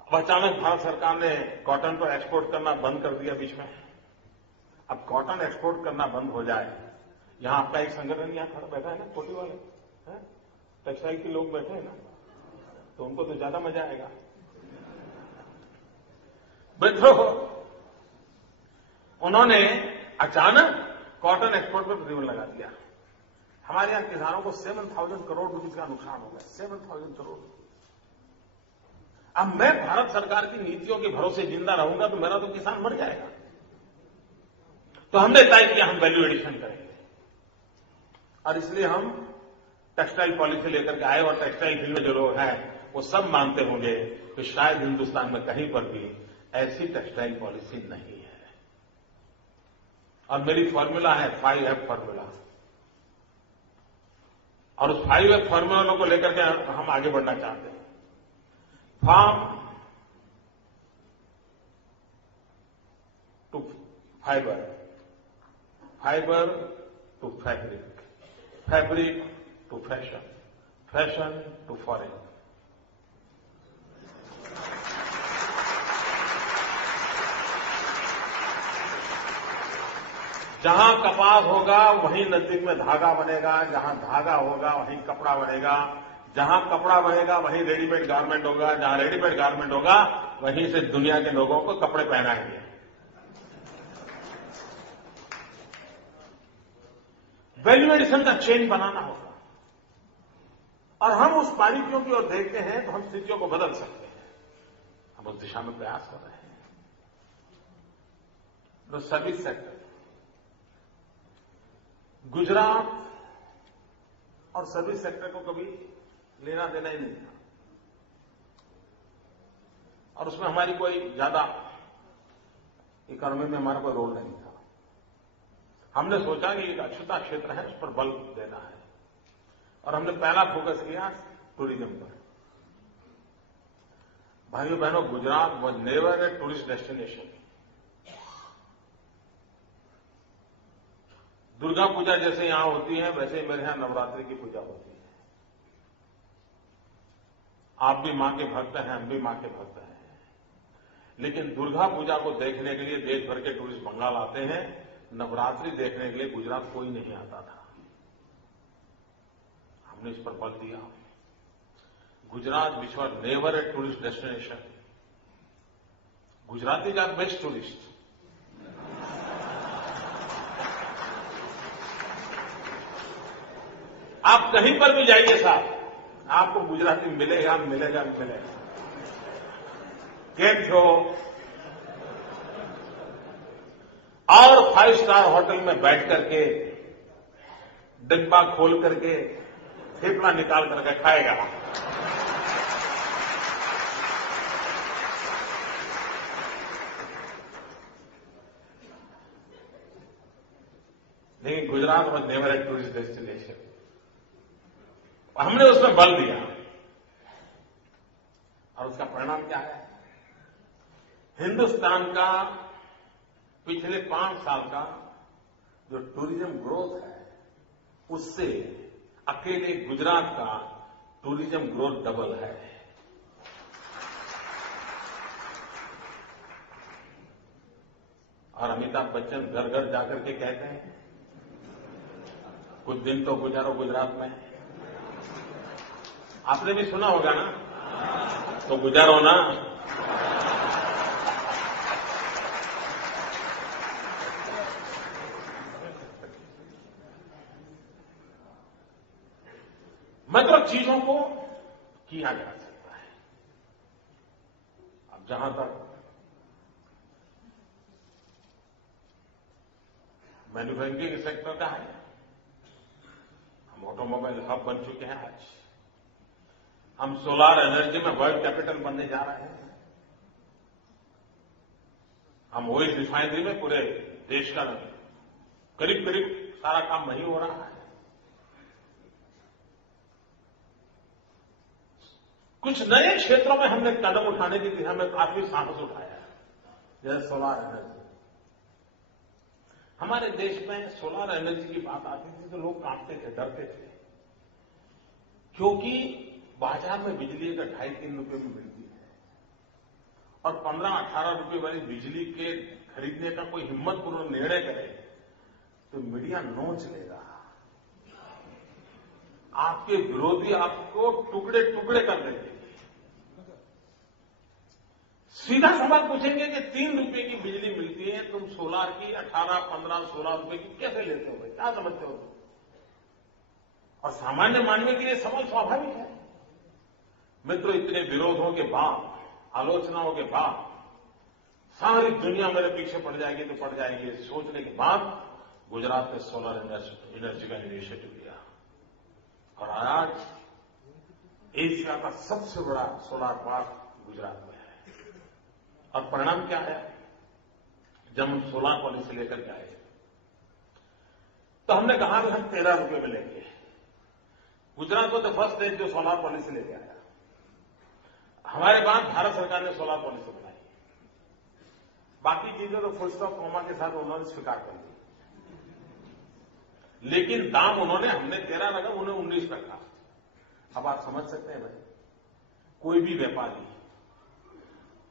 अब अचानक भारत सरकार ने कॉटन को एक्सपोर्ट करना बंद कर दिया बीच में। अब कॉटन एक्सपोर्ट करना बंद हो जाए, यहां आपका एक संगठन यहां खड़ा बैठा है ना, कोटी वाले टेक्सटाइल के लोग बैठे हैं ना, तो उनको तो ज्यादा मजा आएगा। मित्रों, उन्होंने अचानक कॉटन एक्सपोर्ट पर प्रतिबंध लगा दिया। हमारे यहां किसानों को 7,000 करोड़ रुपए का नुकसान हो गया, 7,000 करोड़। अब मैं भारत सरकार की नीतियों के भरोसे जिंदा रहूंगा तो मेरा तो किसान मर जाएगा। तो हमने तय किया हम वैल्यू एडिशन करेंगे और इसलिए हम टेक्सटाइल पॉलिसी लेकर के आए और टेक्सटाइल फील्ड में जो लोग हैं वो सब मानते होंगे कि शायद हिंदुस्तान में कहीं पर भी ऐसी टेक्सटाइल पॉलिसी नहीं है। और मेरी फॉर्मूला है 5F फॉर्मूला और उस 5F फॉर्मूला को लेकर के हम आगे बढ़ना चाहते हैं। Farm to fibre, fibre to fabric, fabric to fashion, fashion to foreign. जहां कपास होगा वहीं नजदीक में धागा बनेगा, जहां धागा होगा वहीं कपड़ा बनेगा, जहां कपड़ा बनेगा वहीं रेडीमेड गारमेंट होगा, जहां रेडीमेड गारमेंट होगा वहीं से दुनिया के लोगों को कपड़े पहनाएंगे। वैल्यू एडिशन का चेन बनाना होगा और हम उस बारीकियों की ओर देखते हैं तो हम स्थितियों को बदल सकते हैं। हम उस दिशा में प्रयास कर रहे हैं। तो सर्विस सेक्टर, गुजरात और सर्विस सेक्टर को कभी लेना देना ही नहीं था और उसमें हमारी कोई ज्यादा इकोनॉमी में हमारा कोई रोल नहीं था। हमने सोचा कि एक अछूता क्षेत्र है उस पर बल देना है और हमने पहला फोकस किया टूरिज्म पर। भाइयों बहनों, Gujarat was never a tourist destination. Durga Puja जैसे यहां होती है वैसे ही मेरे यहां नवरात्रि की पूजा होती है। आप भी मां के भक्त हैं, हम भी मां के भक्त हैं, लेकिन दुर्गा पूजा को देखने के लिए देश भर के टूरिस्ट बंगाल आते हैं, नवरात्रि देखने के लिए गुजरात कोई नहीं आता था। हमने इस पर बल दिया। Gujarat which was never a tourist destination, Gujarati are best tourist. आप कहीं पर भी जाइए साहब, आपको गुजराती मिलेगा मिलेगा मिलेगा। केम छो? और 5 स्टार होटल में बैठ करके डिब्बा खोल करके थेपला निकाल करके खाएगा। लेकिन Gujarat was never a tourist destination. हमने उसमें बल दिया और उसका परिणाम क्या है? हिंदुस्तान का पिछले 5 साल का जो टूरिज्म ग्रोथ है उससे अकेले गुजरात का टूरिज्म ग्रोथ डबल है। और अमिताभ बच्चन घर घर जाकर के कहते हैं कुछ दिन तो गुजारो गुजरात में। आपने भी सुना होगा ना, तो गुजारो ना। मतलब चीजों को किया जा सकता है। अब जहां तक मैन्युफैक्चरिंग सेक्टर का है, हम ऑटोमोबाइल हब बन चुके हैं। आज हम सोलार एनर्जी में वर्ल्ड कैपिटल बनने जा रहे हैं। हम ऑयल रिफाइनरी में पूरे देश का करीब करीब सारा काम वही हो रहा है। कुछ नए क्षेत्रों में हमने कदम उठाने की दिशा में काफी साहस उठाया है, जैसे सोलार एनर्जी। हमारे देश में सोलार एनर्जी की बात आती थी तो लोग कांपते थे, डरते थे, क्योंकि बाजार में बिजली का 2.5-3 रुपए में मिलती है और 15-18 रुपए वाली बिजली के खरीदने का कोई हिम्मतपूर्ण निर्णय करे तो मीडिया नोच लेगा। आपके विरोधी आपको टुकड़े टुकड़े कर देंगे। सीधा सवाल पूछेंगे कि 3 रुपए की बिजली मिलती है, तुम सोलार की 18, 15, 16 रुपए की कैसे लेते हो भाई? क्या समझते हो तुम? और सामान्य मानवीय के लिए सवाल स्वाभाविक है। मित्रों, इतने विरोधों के बाद, आलोचनाओं के बाद सारी दुनिया मेरे पीछे पड़ जाएगी तो पड़ जाएगी, सोचने के बाद गुजरात ने सोलर एनर्जी का इनिशिएटिव लिया और आज एशिया का सबसे बड़ा सोलार पार्क गुजरात में है। और परिणाम क्या है? जब हम सोलार पॉलिसी लेकर के आए तो हमने कहा कि हम 13 रुपये में लेंगे। गुजरात में तो फर्स्ट स्टेट जो सोलार पॉलिसी लेके आया। हमारे बाद भारत सरकार ने सोलार पॉलिसी बनाई, बाकी चीजें तो फुल स्टॉप कॉमा के साथ उन्होंने स्वीकार कर दी, लेकिन दाम हमने 13 रखा, उन्हें 19 रखा। अब आप समझ सकते हैं भाई, कोई भी व्यापारी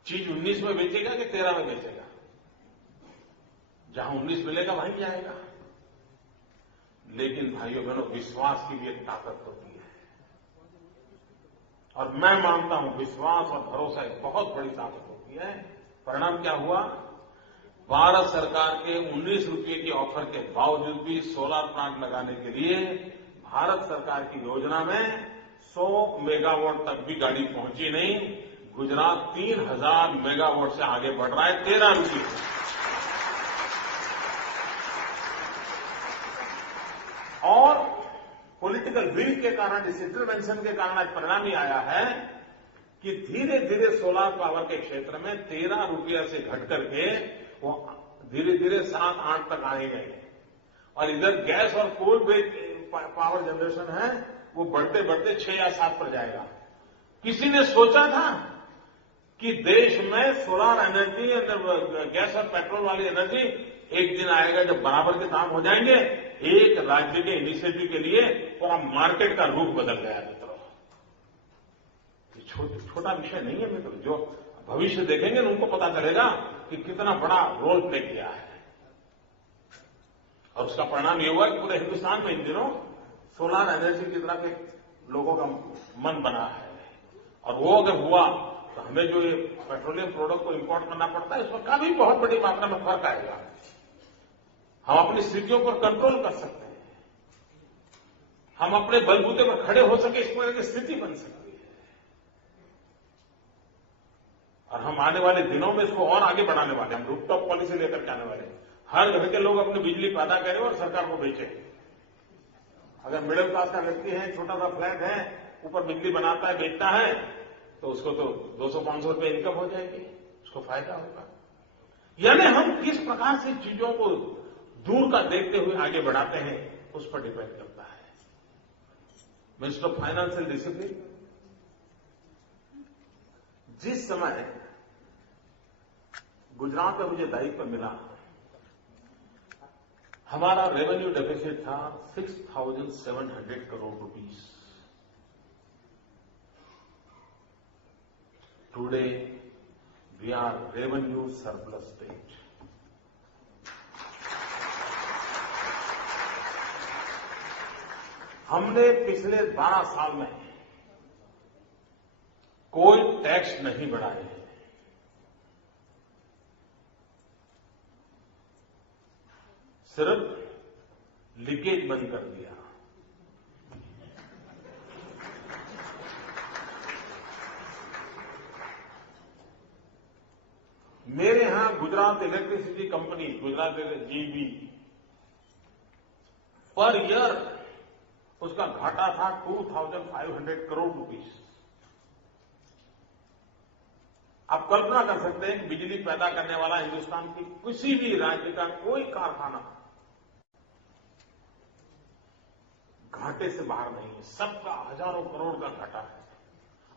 चीज 19 में बेचेगा कि 13 में बेचेगा? जहां 19 मिलेगा वहीं जाएगा। लेकिन भाइयों बहनों, विश्वास की भी एक ताकत होती है और मैं मानता हूं विश्वास और भरोसा एक बहुत बड़ी ताकत होती है। परिणाम क्या हुआ? भारत सरकार के 19 रुपये की ऑफर के बावजूद भी सोलर प्लांट लगाने के लिए भारत सरकार की योजना में 100 मेगावाट तक भी गाड़ी पहुंची नहीं। गुजरात 3000 मेगावाट से आगे बढ़ रहा है 13 रुपये। और पॉलिटिकल विल के कारण, इस इंटरवेंशन के कारण आज परिणाम ही आया है कि धीरे धीरे सोलर पावर के क्षेत्र में 13 रुपये से घट करके वो धीरे धीरे 7-8 तक आए गए। और इधर गैस और कोल बेस्ड पावर जनरेशन है, वो बढ़ते बढ़ते 6 या 7 पर जाएगा। किसी ने सोचा था कि देश में सोलर एनर्जी, गैस और पेट्रोल वाली एनर्जी एक दिन आएगा जब बराबर के दाम हो जाएंगे? एक राज्य के इनिशिएटिव के लिए पूरा मार्केट का रुख बदल गया मित्रों। छोटा विषय नहीं है मित्रों, जो भविष्य देखेंगे उनको पता चलेगा कि कितना बड़ा रोल प्ले किया है। और उसका परिणाम ये हुआ कि पूरे हिंदुस्तान में इन दिनों सोलर एनर्जी की तरफ एक लोगों का मन बना है। और वो अगर हुआ तो हमें जो ये पेट्रोलियम प्रोडक्ट को इंपोर्ट करना पड़ता है, उसमें काफी बहुत बड़ी मात्रा में फर्क आएगा। हम अपनी स्थितियों पर कंट्रोल कर सकते हैं, हम अपने बलबूते पर खड़े हो सके, इस तरह की स्थिति बन सकती है। और हम आने वाले दिनों में इसको और आगे बढ़ाने वाले हैं। हम रूफटॉप पॉलिसी लेकर के आने वाले हैं। हर घर के लोग अपनी बिजली पैदा करें और सरकार को बेचें। अगर मिडिल क्लास का व्यक्ति है, छोटा सा फ्लैट है, ऊपर बिजली बनाता है, बेचता है, तो उसको तो 200-500 रुपये इनकम हो जाएगी, उसको फायदा होगा। यानी हम किस प्रकार से चीजों को दूर का देखते हुए आगे बढ़ाते हैं, उस पर डिपेंड करता है। मिनिस्टर ऑफ फाइनेंशियल डिसिप्लिन, जिस समय गुजरात में मुझे दायित्व मिला, हमारा रेवेन्यू डेफिसिट था 6,700 crore rupees. Today we are revenue surplus state. हमने पिछले 12 साल में कोई टैक्स नहीं बढ़ाए हैं। सिर्फ लीकेज बंद कर दिया। मेरे यहां Gujarat electricity company, Gujarat GB, per year उसका घाटा था 2,500 करोड़ रुपीस। आप कल्पना कर सकते हैं कि बिजली पैदा करने वाला हिंदुस्तान की किसी भी राज्य का कोई कारखाना घाटे से बाहर नहीं है। सबका हजारों करोड़ का घाटा है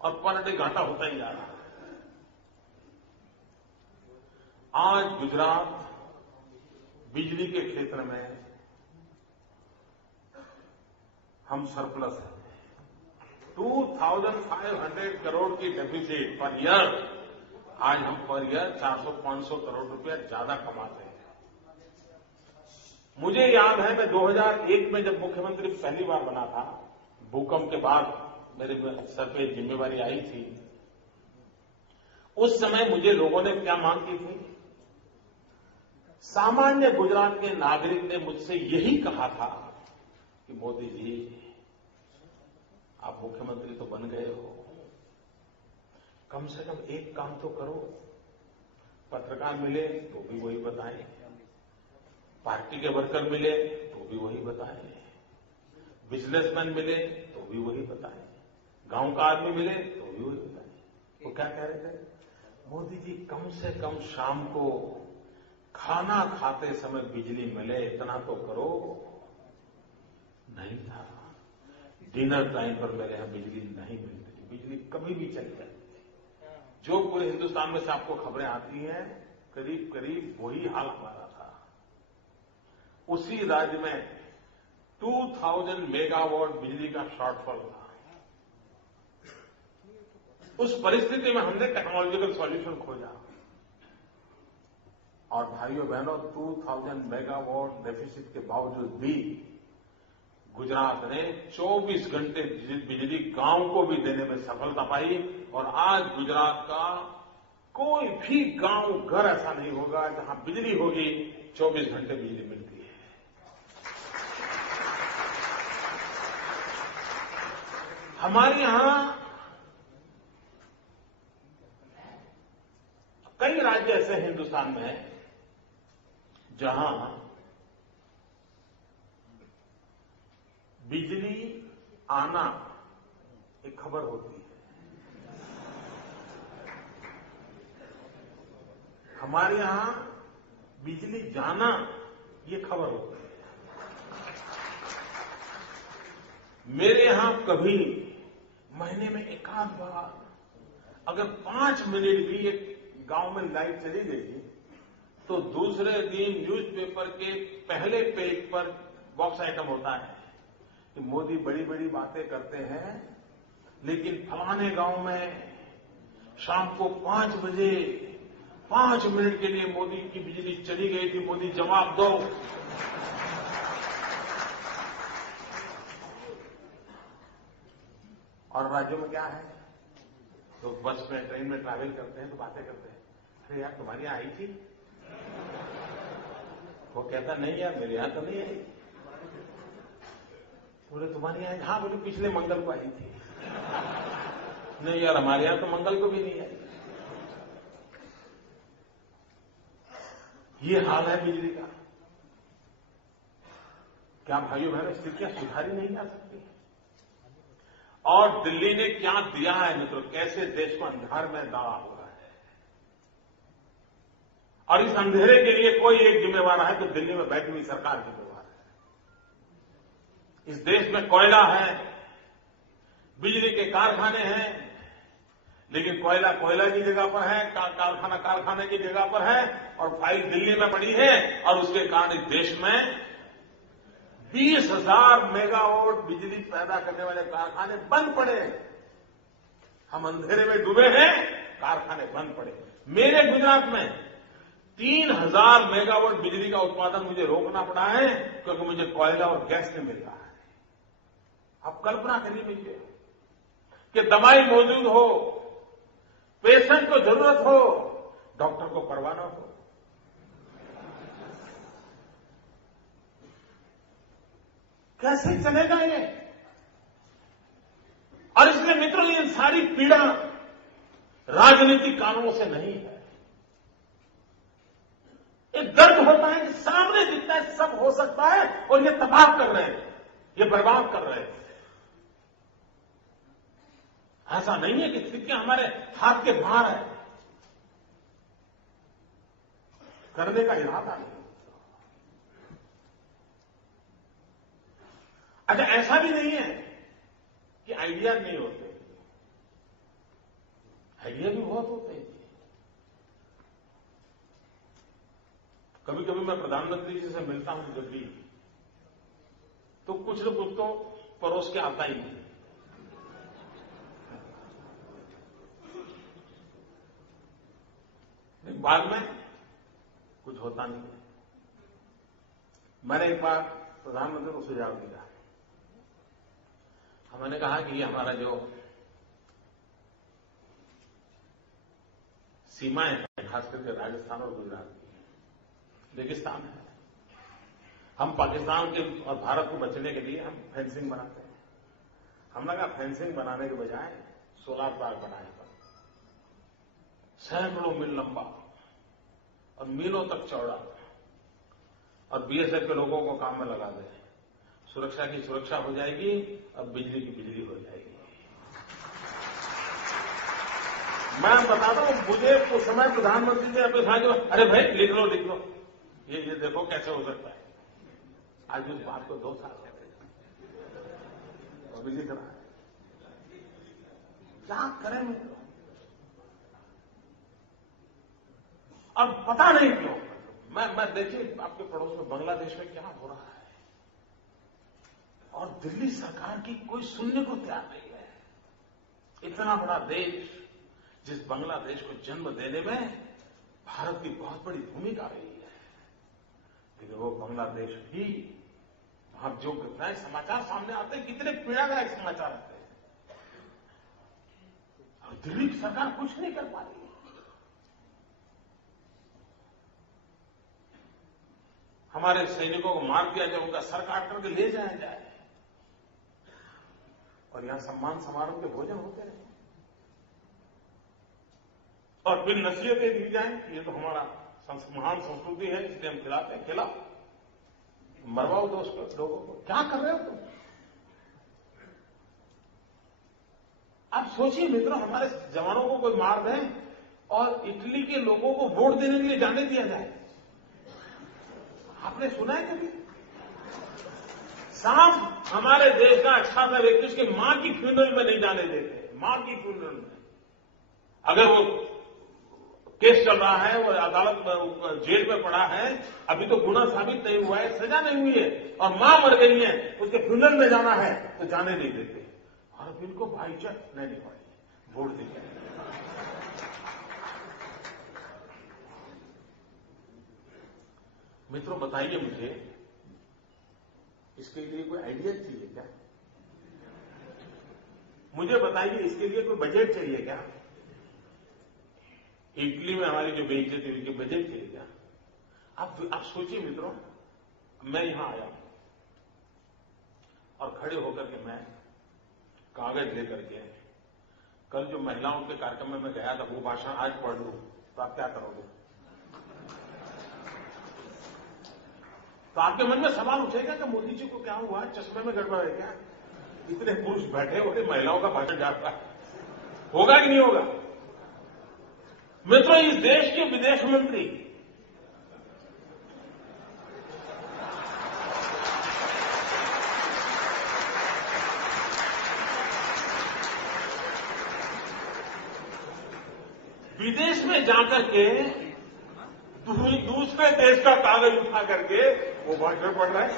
और पर डे घाटा होता ही जा रहा है। आज गुजरात बिजली के क्षेत्र में हम सरप्लस हैं। 2,500 करोड़ की डेफिसिट पर ईयर, आज हम पर ईयर 400-500 करोड़ रुपया ज्यादा कमाते हैं। मुझे याद है, मैं 2001 में जब मुख्यमंत्री पहली बार बना था, भूकंप के बाद मेरे सर पे जिम्मेवारी आई थी, उस समय मुझे लोगों ने क्या मांग की थी? सामान्य गुजरात के नागरिक ने मुझसे यही कहा था कि मोदी जी, आप मुख्यमंत्री तो बन गए हो, कम से कम एक काम तो करो, पत्रकार मिले तो भी वही बताए, पार्टी के वर्कर मिले तो भी वही बताए, बिजनेसमैन मिले तो भी वही बताए, गांव का आदमी मिले तो भी वही बताए। वो क्या कह रहे थे, मोदी जी कम से कम शाम को खाना खाते समय बिजली मिले इतना तो करो। नहीं था, डिनर टाइम पर मेरे यहां बिजली नहीं मिलती थी, बिजली कभी भी चली जाती थी। जो पूरे हिंदुस्तान में से आपको खबरें आती हैं, करीब करीब वही हाल हमारा था। उसी राज्य में 2000 मेगावाट बिजली का शॉर्टफॉल था। उस परिस्थिति में हमने टेक्नोलॉजिकल सॉल्यूशन खोजा और भाइयों बहनों 2000 मेगावाट डेफिसिट के बावजूद भी गुजरात ने 24 घंटे बिजली गांव को भी देने में सफलता पाई और आज गुजरात का कोई भी गांव घर ऐसा नहीं होगा जहां बिजली होगी 24 घंटे बिजली मिलती है। हमारे यहां कई राज्य ऐसे हैं हिंदुस्तान में जहां बिजली आना एक खबर होती है, हमारे यहां बिजली जाना ये खबर होती है। मेरे यहां कभी महीने में एकाध बार अगर 5 मिनट भी एक गांव में लाइट चली गई तो दूसरे दिन न्यूज़पेपर के पहले पेज पर बॉक्स आइटम होता है कि मोदी बड़ी बड़ी बातें करते हैं, लेकिन फलाने गांव में शाम को 5 बजे 5 मिनट के लिए मोदी की बिजली चली गई थी, मोदी जवाब दो। और राज्यों में क्या है, तो बस में ट्रेन में ट्रैवल करते हैं तो बातें करते हैं, अरे यार तुम्हारी यहां आई थी? वो कहता नहीं यार मेरे यहां तो नहीं आई। बोले तुम्हारे यहां? हाँ। बोले पिछले मंगल को आई थी। नहीं यार हमारे यहां तो मंगल को भी नहीं आई। ये हाल है बिजली का। क्या भाइयों बहनों स्थितियां सुधारी नहीं जा सकती? और दिल्ली ने क्या दिया है मित्रों, कैसे देश को अंधार में डाला हुआ है। और इस अंधेरे के लिए कोई एक जिम्मेवार है तो दिल्ली में बैठी हुई सरकार जिम्मेवार है। इस देश में कोयला है, बिजली के कारखाने हैं, लेकिन कोयला कोयला की जगह पर है, कारखाना कारखाने की जगह पर है और फाइल दिल्ली में पड़ी है। और उसके कारण इस देश में 20,000 मेगावाट बिजली पैदा करने वाले कारखाने बंद पड़े। हम अंधेरे में डूबे हैं, कारखाने बंद पड़े। मेरे गुजरात में 3,000 मेगावाट बिजली का उत्पादन मुझे रोकना पड़ा है क्योंकि मुझे कोयला और गैस नहीं मिल रहा है। आप कल्पना करिए कि दवाई मौजूद हो, पेशेंट को जरूरत हो, डॉक्टर को परवाह न हो। कैसे चलेगा ये? और इसलिए मित्रों ये सारी पीड़ा राजनीतिक कारणों से नहीं है। एक दर्द होता है कि सामने दिखता है सब हो सकता है और ये तबाह कर रहे हैं, ये बर्बाद कर रहे हैं। ऐसा नहीं है कि स्थितियां हमारे हाथ के बाहर है, करने का इरादा नहीं। अच्छा ऐसा भी नहीं है कि आइडिया नहीं होते, आइडिया भी बहुत होते हैं। कभी कभी मैं प्रधानमंत्री जी से मिलता हूं जब भी, तो कुछ न कुछ तो परोस के आता ही नहीं। बाद में कुछ होता नहीं है। मैंने एक बार प्रधानमंत्री को सुझाव दिया, हमने कहा कि ये हमारा जो सीमाएं हैं, खास करके राजस्थान और गुजरात की रेगिस्तान है, हम पाकिस्तान के और भारत को बचने के लिए हम फेंसिंग बनाते हैं। हमने कहा फेंसिंग बनाने के बजाय सोलार पार्क बनाए, सैकड़ों मील लंबा और मीलों तक चौड़ा और बीएसएफ के लोगों को काम में लगा दे। सुरक्षा की सुरक्षा हो जाएगी और बिजली की बिजली हो जाएगी। मैं बताता हूं, मुझे उस समय प्रधानमंत्री ने अपने साथ अरे भाई लिख लो ये देखो कैसे हो सकता है। आज उस बात को 2 साल हो गए और लिख रहा है। क्या करें मित्रों? और पता नहीं क्यों मैं देखिए आपके पड़ोस में बांग्लादेश में क्या हो रहा है और दिल्ली सरकार की कोई सुनने को तैयार नहीं है। इतना बड़ा देश, जिस बांग्लादेश को जन्म देने में भारत की बहुत बड़ी भूमिका रही है, लेकिन वो बांग्लादेश भी वहां जो नए समाचार सामने आते हैं, कितने पीड़ादायक समाचार आते हैं, और दिल्ली की सरकार कुछ नहीं कर पा रही है। हमारे सैनिकों को मार दिया जाए, उनका सर काट करके ले जाया जाए और यहां सम्मान समारोह के भोजन होते रहे और फिर नसीहतें दी जाए। ये तो हमारा महान संस्कृति है, इसलिए हम खिलाते हैं। खिलाओ, मरवाओ दोस्त लोगों को। क्या कर रहे हो तुम? आप सोचिए मित्रों, हमारे जवानों को कोई मार दे और इटली के लोगों को वोट देने के लिए जाने दिया जाए। आपने सुना है कभी? साफ हमारे देश का अच्छा सा व्यक्ति उसकी मां की फ्यूनरल में नहीं जाने देते। मां की फ्यूनरल में अगर वो केस चल रहा है, वो अदालत में जेल में पड़ा है, अभी तो गुना साबित नहीं हुआ है, सजा नहीं हुई है और मां मर गई है, उसके फ्यूनरल में जाना है तो जाने नहीं देते। और अब इनको भाईचार नहीं पड़ी, वोट दीजिए। मित्रों बताइए मुझे, इसके लिए कोई आइडिया चाहिए क्या? मुझे बताइए, इसके लिए कोई बजट चाहिए क्या? इटली में हमारी जो बेइज्जती हुई, की बजट चाहिए क्या? आप सोचिए मित्रों, मैं यहां आया और खड़े होकर के मैं कागज लेकर के कल जो महिलाओं के कार्यक्रम में मैं गया था, वो भाषण आज पढ़ लूं तो आप क्या करोगे? तो आपके मन में सवाल उठेगा कि मोदी जी को क्या हुआ, चश्मे में गड़बड़ है क्या? इतने पुरुष बैठे होते, महिलाओं का भाषण जाता होगा कि नहीं होगा? मित्रों, इस देश के विदेश मंत्री विदेश में जाकर के दूसरे देश का कागज उठा करके वो भाषण पढ़ रहा है।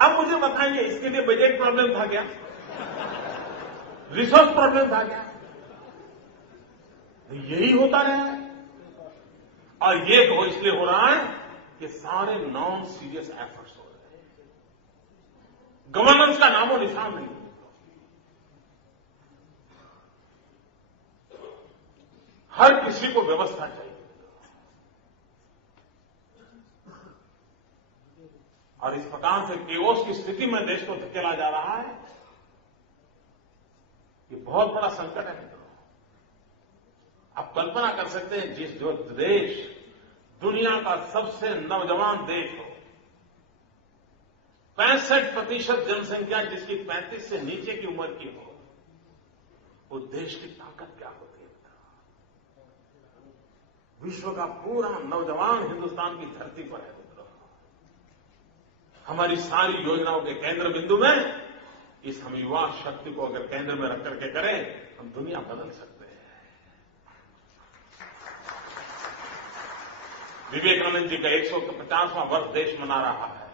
अब मुझे बताइए, इसके लिए बजट प्रॉब्लम था क्या? रिसोर्स प्रॉब्लम था क्या? यही होता रहा है। और ये तो इसलिए हो रहा है कि सारे नॉन सीरियस एफर्ट्स हो रहे हैं, गवर्नेंस का नामो निशान नहीं। हर किसी को व्यवस्था चाहिए और इस प्रकार से केओस की स्थिति में देश को धकेला जा रहा है। ये बहुत बड़ा संकट है मित्रों। आप कल्पना कर सकते हैं, जो देश दुनिया का सबसे नौजवान देश हो, 65% जनसंख्या जिसकी 35 से नीचे की उम्र की हो, वो देश की ताकत क्या होती है? विश्व का पूरा नौजवान हिंदुस्तान की धरती पर है मित्रों। हमारी सारी योजनाओं के केंद्र बिंदु में इस हम युवा शक्ति को अगर केंद्र में रख करके करें, हम दुनिया बदल सकते हैं। विवेकानंद जी का 150वां वर्ष देश मना रहा है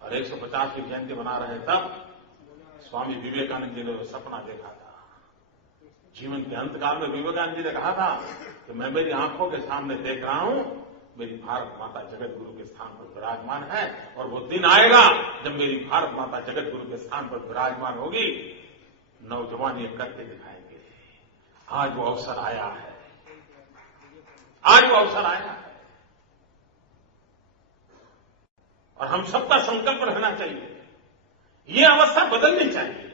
और 150 की जयंती मना रहे हैं। तब स्वामी विवेकानंद जी ने वो सपना देखा था। जीवन के अंतकाल में विवेकानंद जी ने कहा था कि मैं मेरी आंखों के सामने देख रहा हूं, मेरी भारत माता जगत गुरु के स्थान पर विराजमान है और वो दिन आएगा जब मेरी भारत माता जगत गुरु के स्थान पर विराजमान होगी। नौजवान ये करके दिखाएंगे। आज वो अवसर आया है, आज वो अवसर आया है और हम सबका संकल्प रहना चाहिए। ये अवस्था बदलनी चाहिए।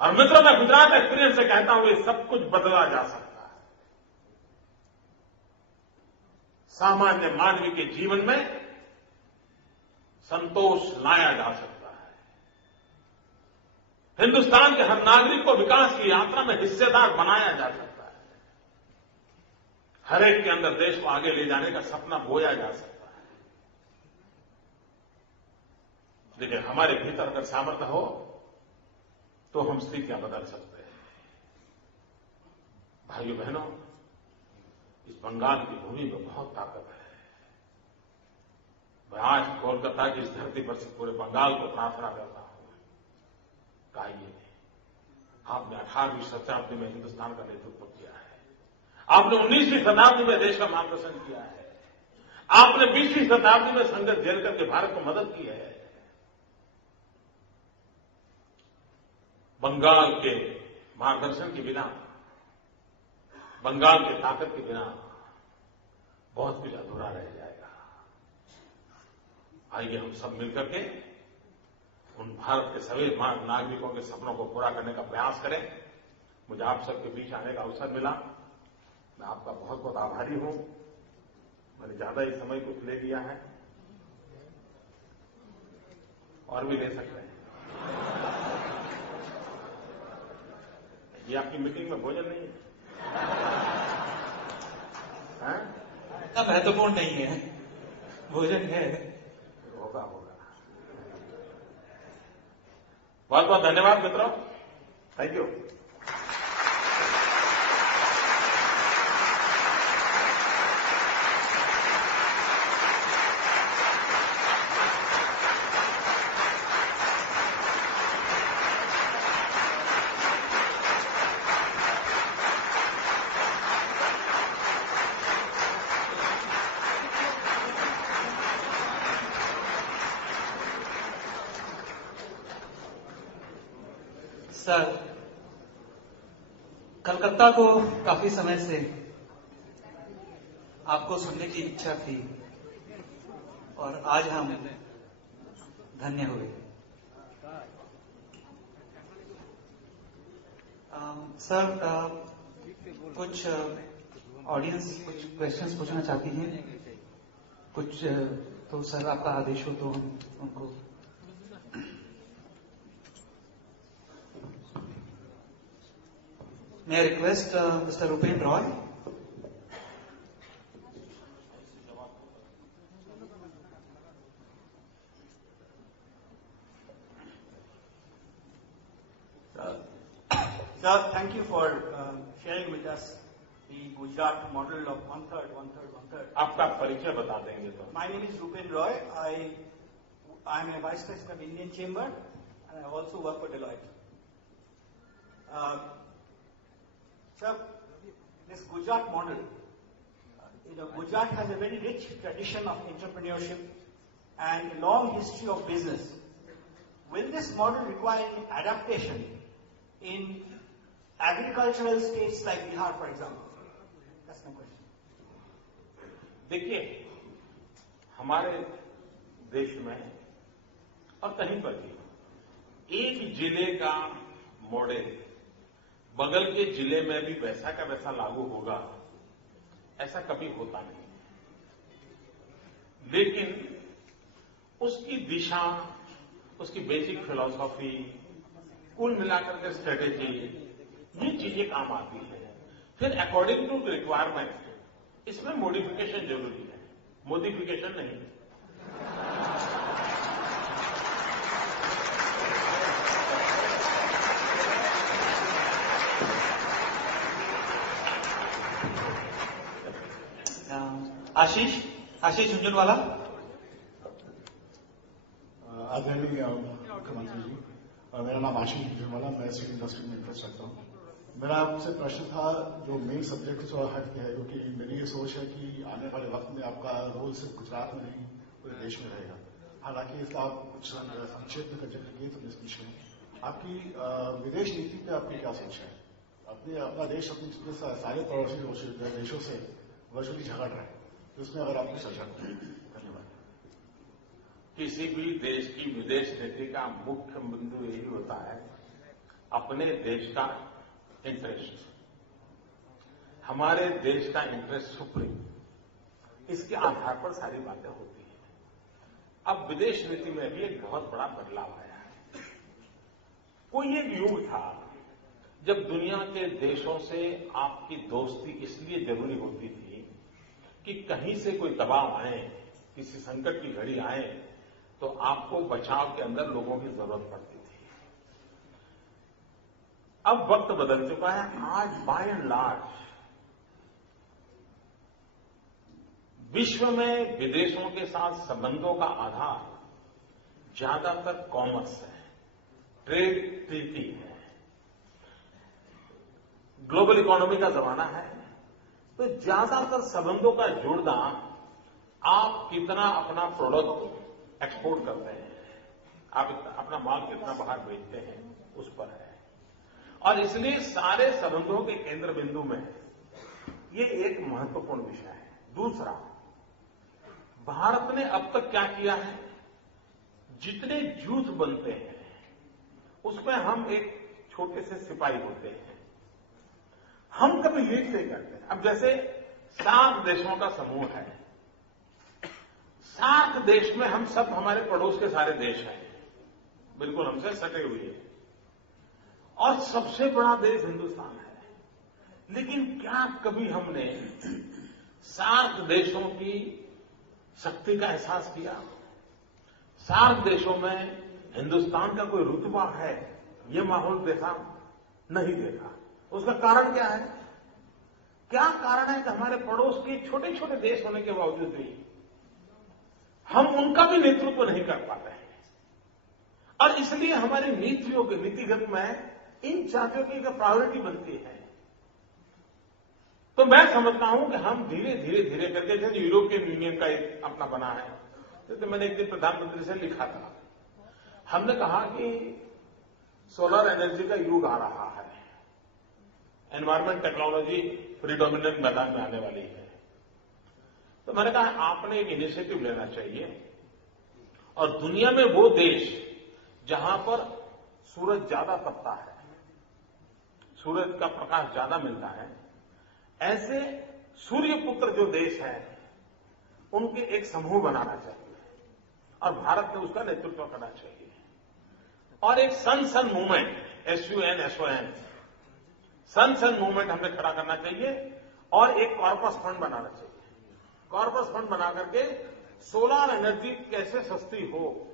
और मित्रों, मैं गुजरात एक्सपीरियंस से कहता हूं, ये सब कुछ बदला जा सकता है। सामान्य मानवी के जीवन में संतोष लाया जा सकता है। हिंदुस्तान के हर नागरिक को विकास की यात्रा में हिस्सेदार बनाया जा सकता है। हर एक के अंदर देश को आगे ले जाने का सपना बोया जा सकता है। देखिए, हमारे भीतर अगर सामर्थ्य हो तो हम स्थितियां बदल सकते हैं। भाइयों बहनों, इस बंगाल की भूमि में बहुत ताकत है। मैं आज कोलकाता की इस धरती पर से पूरे बंगाल को प्रार्थना करता हूं, आइए, आपने 18वीं शताब्दी में हिंदुस्तान का नेतृत्व किया है। आपने 19वीं शताब्दी में देश का मार्गदर्शन किया है। आपने 20वीं शताब्दी में संघर्ष झेल करके भारत को मदद की है। बंगाल के मार्गदर्शन के बिना, बंगाल की ताकत के बिना बहुत कुछ अधूरा रह जाएगा। आइए हम सब मिलकर के उन भारत के सभी नागरिकों के सपनों को पूरा करने का प्रयास करें। मुझे आप सबके बीच आने का अवसर मिला, मैं आपका बहुत बहुत आभारी हूं। मैंने ज्यादा ही समय कुछ ले लिया है, और भी ले सकते हैं। ये आपकी मीटिंग में भोजन नहीं है? इतना महत्वपूर्ण नहीं है, भोजन है। होगा। बहुत बहुत धन्यवाद मित्रों, थैंक यू। सर, कलकत्ता को काफी समय से आपको सुनने की इच्छा थी और आज हम धन्य हुए। सर, कुछ ऑडियंस कुछ क्वेश्चंस पूछना चाहती हैं, कुछ तो सर आपका आदेश हो तो हम उनको। May I request Mr. Rupen Roy? Sir, thank you for sharing with us the Gujarat model of one-third, one-third, one-third. आपका परिचय बता देंगे तो। My name is Rupen Roy. I am a Vice President of Indian Chamber and I also work for Deloitte. Sir, this Gujarat model, Gujarat has a very rich tradition of entrepreneurship and a long history of business. Will this model require any adaptation in agricultural states like Bihar, for example? That's my question. देखिए, हमारे देश में और कहीं पर भी एक जिले का मॉडल बगल के जिले में भी वैसा का वैसा लागू होगा, ऐसा कभी होता नहीं। लेकिन उसकी दिशा, उसकी बेसिक फिलॉसफी, कुल मिलाकर के स्ट्रेटेजी, ये चीजें काम आती है। फिर अकॉर्डिंग टू रिक्वायरमेंट इसमें मॉडिफिकेशन जरूरी है, मॉडिफिकेशन नहीं। आशीष झुंझुनवाला। आदरणीय मुख्यमंत्री जी, मेरा नाम आशीष झुंझुनवाला, मैं स्टील इंडस्ट्री में इंटरेस्ट रखता हूँ। मेरा आपसे प्रश्न था जो मेन सब्जेक्ट से थोड़ा हट है, क्योंकि मेरी ये सोच है कि आने वाले वक्त में आपका रोल सिर्फ गुजरात में नहीं पूरे देश में रहेगा। हालांकि इसका आप कुछ संक्षेप में जिक्र किए तो स्पीच में आपकी विदेश नीति पे आपकी क्या सोच है? अपना देश अपने सारे पड़ोसी देशों से वर्चुअली झगड़ रहा है, तो इसमें अगर आप कुछ चर्चा करें। धन्यवाद। किसी भी देश की विदेश नीति का मुख्य बिंदु यही होता है, अपने देश का इंटरेस्ट, हमारे देश का इंटरेस्ट सुप्रीम, इसके आधार पर सारी बातें होती हैं। अब विदेश नीति में भी एक बहुत बड़ा बदलाव आया है। कोई एक युग था जब दुनिया के देशों से आपकी दोस्ती इसलिए जरूरी होती थी कि कहीं से कोई दबाव आए, किसी संकट की घड़ी आए, तो आपको बचाव के अंदर लोगों की जरूरत पड़ती थी। अब वक्त बदल चुका है। आज बाय एंड लार्ज विश्व में विदेशों के साथ संबंधों का आधार ज्यादातर कॉमर्स है, ट्रेड ट्रीटी है, ग्लोबल इकोनॉमी का जमाना है। तो ज्यादातर संबंधों का जुड़ना आप कितना अपना प्रोडक्ट एक्सपोर्ट करते हैं, आप अपना माल कितना बाहर बेचते हैं, उस पर है। और इसलिए सारे संबंधों के केंद्र बिंदु में ये एक महत्वपूर्ण विषय है। दूसरा, भारत ने अब तक क्या किया है, जितने जूथ बनते हैं उसमें हम एक छोटे से सिपाही होते हैं, हम कभी लीड नहीं करते। अब जैसे सार्क देशों का समूह है, सार्क देश में हम सब, हमारे पड़ोस के सारे देश हैं, बिल्कुल हमसे सटे हुए हैं, और सबसे बड़ा देश हिंदुस्तान है। लेकिन क्या कभी हमने सार्क देशों की शक्ति का एहसास किया? सार्क देशों में हिंदुस्तान का कोई रुतबा है, ये माहौल देखा? नहीं देखा। उसका कारण क्या है? क्या कारण है कि हमारे पड़ोस के छोटे छोटे देश होने के बावजूद भी हम उनका भी नेतृत्व नहीं कर पाते हैं, और इसलिए हमारी नीतियों के नीतिगत में इन जातियों की एक प्रायोरिटी बनती है। तो मैं समझता हूं कि हम धीरे धीरे करके, जैसे यूरोपियन यूनियन का एक अपना बना है, तो मैंने एक दिन प्रधानमंत्री से लिखा था, हमने कहा कि सोलर एनर्जी का युग आ रहा है, एनवायरमेंट टेक्नोलॉजी प्रीडोमिनेंट मैदान में आने वाली है। तो मैंने कहा आपने एक इनिशिएटिव लेना चाहिए, और दुनिया में वो देश जहां पर सूरज ज्यादा तपता है, सूरज का प्रकाश ज्यादा मिलता है, ऐसे सूर्यपुत्र जो देश हैं उनके एक समूह बनाना चाहिए, और भारत ने उसका नेतृत्व करना चाहिए। और एक सन मूवमेंट, SUN सन मूवमेंट हमने खड़ा करना चाहिए, और एक कॉर्पस फंड बनाना चाहिए। कॉर्पस फंड बना करके सोलर एनर्जी कैसे सस्ती हो,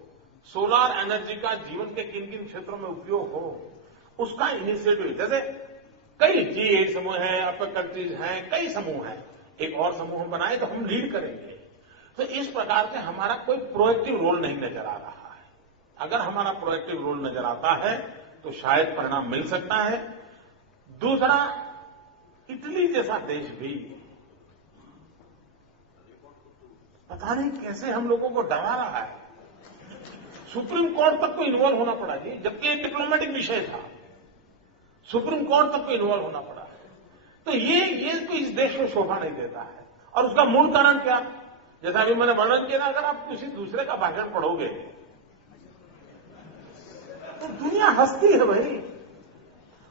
सोलर एनर्जी का जीवन के किन किन क्षेत्रों में उपयोग हो, उसका इनिशिएटिव, जैसे कई G8 समूह हैं, अपर कंट्रीज हैं, कई समूह हैं, एक और समूह हम बनाए तो हम लीड करेंगे। तो इस प्रकार से हमारा कोई प्रोएक्टिव रोल नहीं नजर आ रहा है। अगर हमारा प्रोएक्टिव रोल नजर आता है तो शायद परिणाम मिल सकता है। दूसरा, इटली जैसा देश भी पता नहीं कैसे हम लोगों को डरा रहा है, सुप्रीम कोर्ट तक को इन्वॉल्व होना पड़ा जी, जबकि ये डिप्लोमेटिक विषय था, सुप्रीम कोर्ट तक को इन्वॉल्व होना पड़ा। तो ये तो इस देश को शोभा नहीं देता है। और उसका मूल कारण क्या, जैसा अभी मैंने वर्णन किया, अगर आप किसी दूसरे का भाषण पढ़ोगे तो दुनिया हंसती है भाई,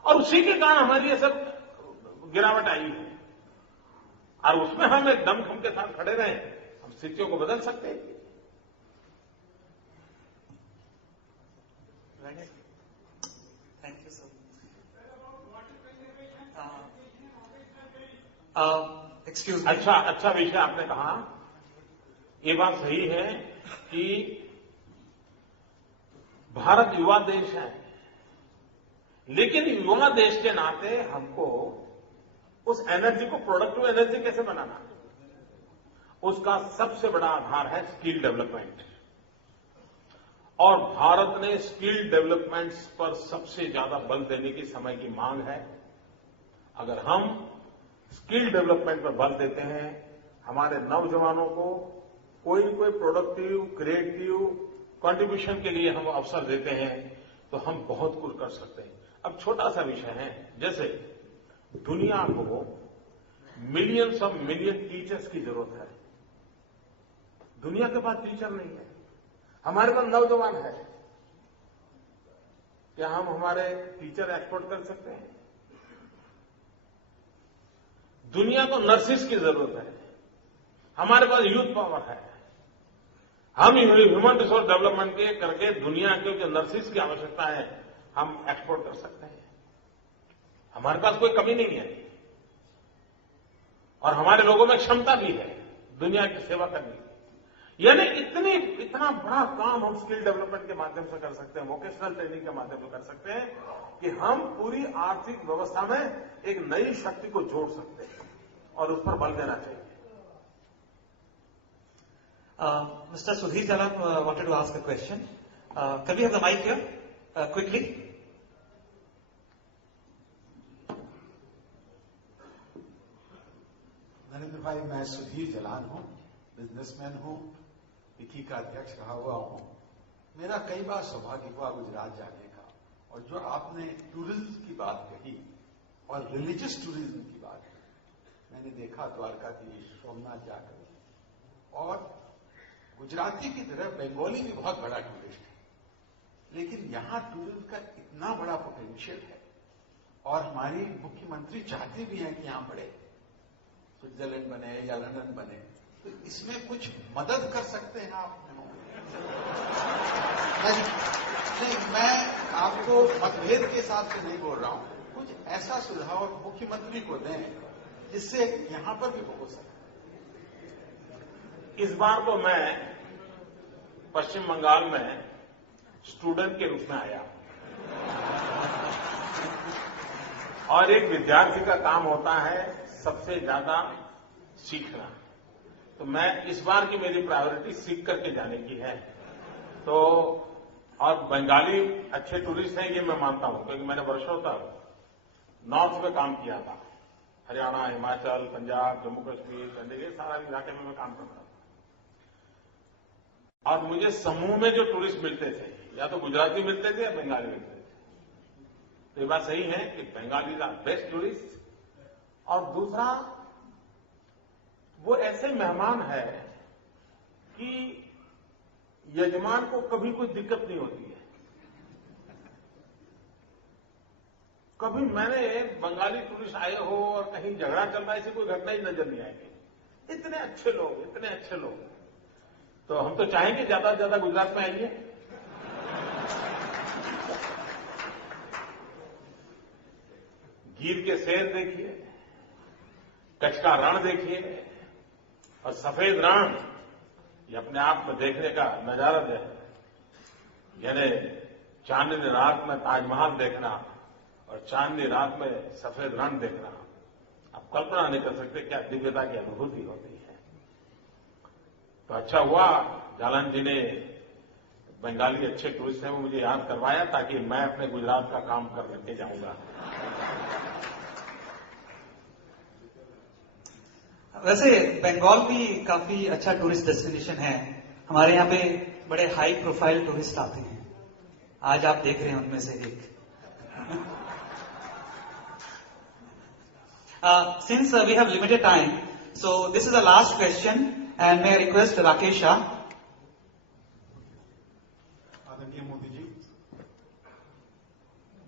और उसी के कारण हमारी ये सब गिरावट आई है। और उसमें हम एक दमखम के साथ खड़े रहे, हम स्थितियों को बदल सकते हैं। Thank you sir. Excuse me. अच्छा विषय आपने कहा। ये बात सही है कि भारत युवा देश है, लेकिन युवा देश के नाते हमको उस एनर्जी को प्रोडक्टिव एनर्जी कैसे बनाना, उसका सबसे बड़ा आधार है स्किल डेवलपमेंट। और भारत ने स्किल डेवलपमेंट पर सबसे ज्यादा बल देने की समय की मांग है। अगर हम स्किल डेवलपमेंट पर बल देते हैं, हमारे नौजवानों को कोई न कोई प्रोडक्टिव क्रिएटिव कंट्रीब्यूशन के लिए हम अवसर देते हैं, तो हम बहुत कुछ कर सकते हैं। अब छोटा सा विषय है, जैसे दुनिया को मिलियंस ऑफ मिलियन टीचर्स की जरूरत है। दुनिया के पास टीचर नहीं है, हमारे पास नौजवान है, क्या हम हमारे टीचर एक्सपोर्ट कर सकते हैं? दुनिया को नर्सिस की जरूरत है, हमारे पास यूथ पावर है, हम ह्यूमन रिसोर्स डेवलपमेंट के करके दुनिया के जो नर्सिस की आवश्यकता है हम एक्सपोर्ट कर सकते हैं। हमारे पास कोई कमी नहीं है और हमारे लोगों में क्षमता भी है दुनिया की सेवा करने की। यानी इतना बड़ा काम हम स्किल डेवलपमेंट के माध्यम से कर सकते हैं, वोकेशनल ट्रेनिंग के माध्यम से कर सकते हैं कि हम पूरी आर्थिक व्यवस्था में एक नई शक्ति को जोड़ सकते हैं और उस पर बल देना चाहिए। Mr. Sudhir Jalan wanted to ask a question. Can we have the mic here quickly? Narendra भाई, मैं सुधीर जलान हूं, बिजनेसमैन हूं, विकी का अध्यक्ष रहा हुआ हूं। मेरा कई बार सौभाग्य हुआ गुजरात जाने का, और जो आपने टूरिज्म की बात कही और रिलीजियस टूरिज्म की बात कही, मैंने देखा द्वारकाधीश, सोमनाथ जाकर, और गुजराती की तरह बंगाली भी बहुत बड़ा टूरिस्ट है, लेकिन यहां टूरिज्म का इतना बड़ा पोटेंशियल है और हमारी मुख्यमंत्री चाहते भी हैं कि यहां बढ़े, स्विट्जरलैंड बने या लंदन बने, तो इसमें कुछ मदद कर सकते हैं आप? नहीं, मैं आपको मतभेद के हिसाब से नहीं बोल रहा हूं, कुछ ऐसा सुझाव मुख्यमंत्री को दें जिससे यहां पर भी हो सके। इस बार तो मैं पश्चिम बंगाल में स्टूडेंट के रूप में आया और एक विद्यार्थी का काम होता है सबसे ज्यादा सीखना। तो मैं इस बार की मेरी प्रायोरिटी सीख करके जाने की है। तो और बंगाली अच्छे टूरिस्ट हैं ये मैं मानता हूं, क्योंकि मैंने वर्षों तक नॉर्थ में काम किया था, हरियाणा, हिमाचल, पंजाब, जम्मू कश्मीर, चंडीगढ़, सारा इलाके में मैं काम करता था। और मुझे समूह में जो टूरिस्ट मिलते थे, या तो गुजराती मिलते थे या बंगाली मिलते थे। तो ये बात सही है कि बंगाली आर बेस्ट टूरिस्ट। और दूसरा, वो ऐसे मेहमान है कि यजमान को कभी कोई दिक्कत नहीं होती है। कभी मैंने बंगाली टूरिस्ट आए हो और कहीं झगड़ा चल रहा है, ऐसी कोई घटना ही नजर नहीं आएगी। इतने अच्छे लोग, इतने अच्छे लोग। तो हम तो चाहेंगे ज्यादा से ज्यादा गुजरात में आइए। गिर के शेर देखिए, कच्छ का रण देखिए, और सफेद रण ये अपने आप में देखने का नजारा है। यानी चांदनी रात में ताजमहल देखना और चांदनी रात में सफेद रण देखना, आप कल्पना नहीं कर सकते क्या दिव्यता की अनुभूति होती है। तो अच्छा हुआ जालन जी ने बंगाली अच्छे टूरिस्ट हैं वो मुझे याद करवाया, ताकि मैं अपने गुजरात का काम कर लेके जाऊंगा। वैसे बंगाल भी काफी अच्छा टूरिस्ट डेस्टिनेशन है। हमारे यहाँ पे बड़े हाई प्रोफाइल टूरिस्ट आते हैं, आज आप देख रहे हैं उनमें से एक। Since we have limited time, so this is the last question, and may I request Rakesh Shah. आदरणीय मोदी जी,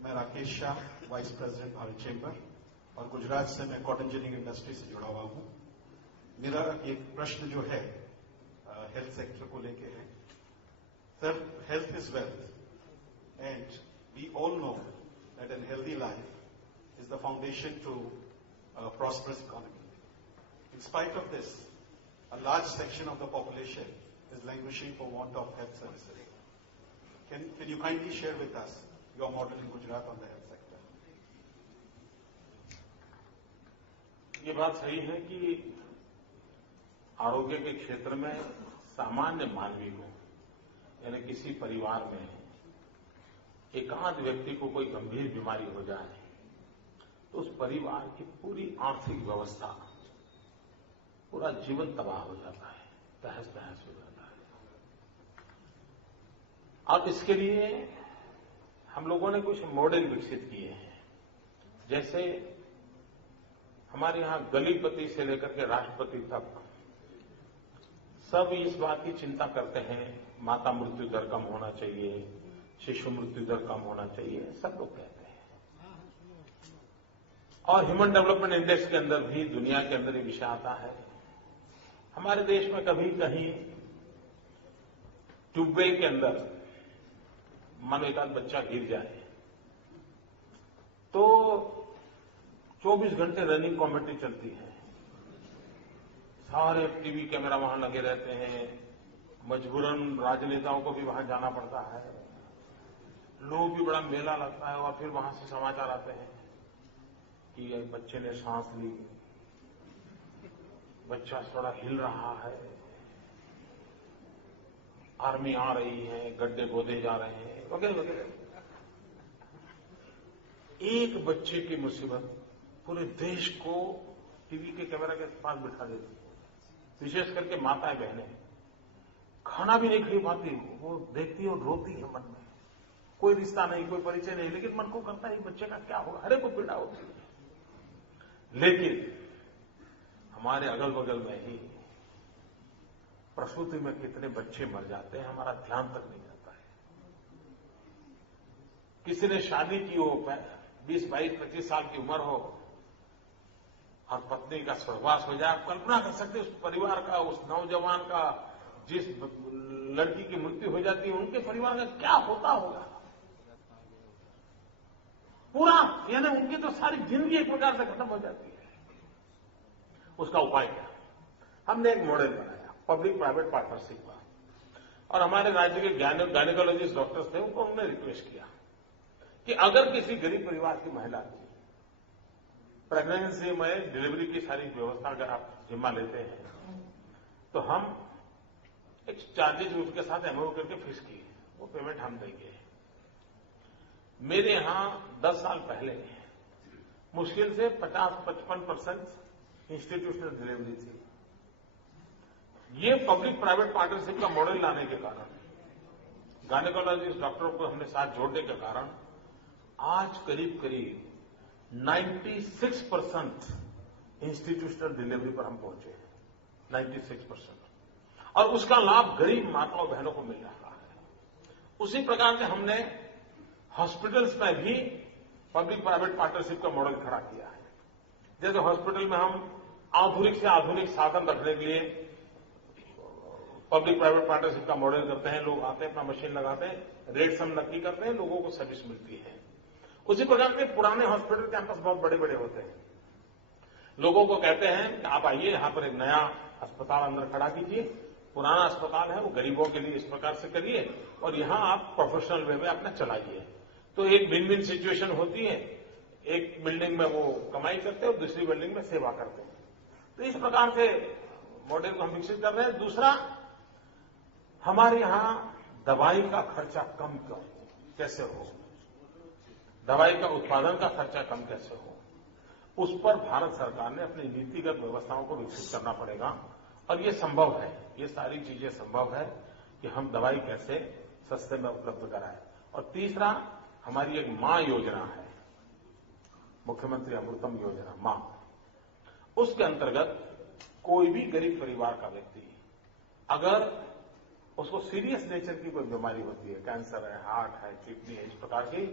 मैं Rakesh Shah, vice president Bharat chamber, और गुजरात से मैं कॉटन जिनिंग इंडस्ट्री से जुड़ा हुआ हूं। मेरा एक प्रश्न जो है हेल्थ सेक्टर को लेके है। Sir, health is wealth and we all know that an healthy life is the foundation to prosperous economy. In spite of this, a large section of the population is languishing for want of health services. Can you kindly share with us your model in Gujarat on the health sector? ये बात सही है कि आरोग्य के क्षेत्र में सामान्य मानवी को, यानी किसी परिवार में एकांत व्यक्ति को कोई गंभीर बीमारी हो जाए तो उस परिवार की पूरी आर्थिक व्यवस्था, पूरा जीवन तबाह हो जाता है, तहस तहस हो जाता है। और इसके लिए हम लोगों ने कुछ मॉडल विकसित किए हैं। जैसे हमारे यहां गलीपति से लेकर के राष्ट्रपति तक सब इस बात की चिंता करते हैं, माता मृत्यु दर कम होना चाहिए, शिशु मृत्यु दर कम होना चाहिए, सब लोग कहते हैं। और ह्यूमन डेवलपमेंट इंडेक्स के अंदर भी दुनिया के अंदर ये विषय आता है। हमारे देश में कभी कहीं ट्यूबवेल के अंदर मानो एक आध बच्चा गिर जाए तो 24 घंटे रनिंग कमेटी चलती है, सारे टीवी कैमरा वहां लगे रहते हैं, मजबूरन राजनेताओं को भी वहां जाना पड़ता है, लोग भी बड़ा मेला लगता है और फिर वहां से समाचार आते हैं कि बच्चे ने सांस ली, बच्चा थोड़ा हिल रहा है, आर्मी आ रही है, गड्ढे खोदे जा रहे हैं, वगैरह वगैरह। एक बच्चे की मुसीबत पूरे देश को टीवी के कैमरा के पास बिठा देती है। विशेष करके माताएं बहनें खाना भी नहीं खा पाती, वो देखती है और रोती है मन में। कोई रिश्ता नहीं, कोई परिचय नहीं, लेकिन मन को करता है बच्चे का क्या होगा, हर एक को पीड़ा होती है। लेकिन हमारे अगल बगल में ही प्रसूति में कितने बच्चे मर जाते हैं, हमारा ध्यान तक नहीं जाता है। किसी ने शादी की हो, 20, 22, 25 साल की उम्र हो और पत्नी का स्वर्गवास हो जाए, आप कल्पना कर सकते हैं उस परिवार का, उस नौजवान का, जिस लड़की की मृत्यु हो जाती है उनके परिवार का क्या होता होगा। पूरा यानी उनकी तो सारी जिंदगी एक प्रकार से खत्म हो जाती है। उसका उपाय क्या? हमने एक मॉडल बनाया पब्लिक प्राइवेट पार्टनरशिप का, और हमारे राज्य के गायनेकोलॉजिस्ट डॉक्टर्स थे, उनको हमने रिक्वेस्ट किया कि अगर किसी गरीब परिवार की महिला की प्रेगनेंसी में डिलीवरी की सारी व्यवस्था अगर आप जिम्मा लेते हैं तो हम एक चार्जेज उसके साथ एमओयू करके फिक्स किए, वो पेमेंट हम देंगे। मेरे यहां 10 साल पहले मुश्किल से 50-55% इंस्टीट्यूशनल डिलीवरी थी। ये पब्लिक प्राइवेट पार्टनरशिप का मॉडल लाने के कारण, गायनेकोलॉजिस्ट डॉक्टरों को हमने साथ जोड़ने के कारण आज करीब करीब 96% इंस्टीट्यूशनल डिलीवरी पर हम पहुंचे हैं, 96%। और उसका लाभ गरीब माताओं बहनों को मिल रहा है। उसी प्रकार से हमने हॉस्पिटल्स में भी पब्लिक प्राइवेट पार्टनरशिप का मॉडल खड़ा किया है। जैसे हॉस्पिटल में हम आधुनिक से आधुनिक साधन रखने के लिए पब्लिक प्राइवेट पार्टनरशिप का मॉडल करते हैं। लोग आते हैं, अपना मशीन लगाते हैं, रेट्स हम नक्की करते हैं, लोगों को सर्विस मिलती है। उसी प्रकार के पुराने हॉस्पिटल कैंपस बहुत बड़े बड़े होते हैं। लोगों को कहते हैं कि आप आइए, यहां पर एक नया अस्पताल अंदर खड़ा कीजिए, पुराना अस्पताल है वो गरीबों के लिए इस प्रकार से करिए और यहां आप प्रोफेशनल वे में अपना चलाइए। तो एक विन विन सिचुएशन होती है, एक बिल्डिंग में वो कमाई करते हैं और दूसरी बिल्डिंग में सेवा करते हैं। तो इस प्रकार से मॉडल को हम विकसित कर रहे हैं। दूसरा, हमारे यहां दवाई का खर्चा कम कैसे हो, दवाई का उत्पादन का खर्चा कम कैसे हो, उस पर भारत सरकार ने अपनी नीतिगत व्यवस्थाओं को विकसित करना पड़ेगा। और ये संभव है, ये सारी चीजें संभव है कि हम दवाई कैसे सस्ते में उपलब्ध कराएं। और तीसरा, हमारी एक मां योजना है, मुख्यमंत्री अमृतम योजना मां। उसके अंतर्गत कोई भी गरीब परिवार का व्यक्ति अगर उसको सीरियस नेचर की कोई बीमारी होती है, कैंसर है, हार्ट है, किडनी है, इस प्रकार की,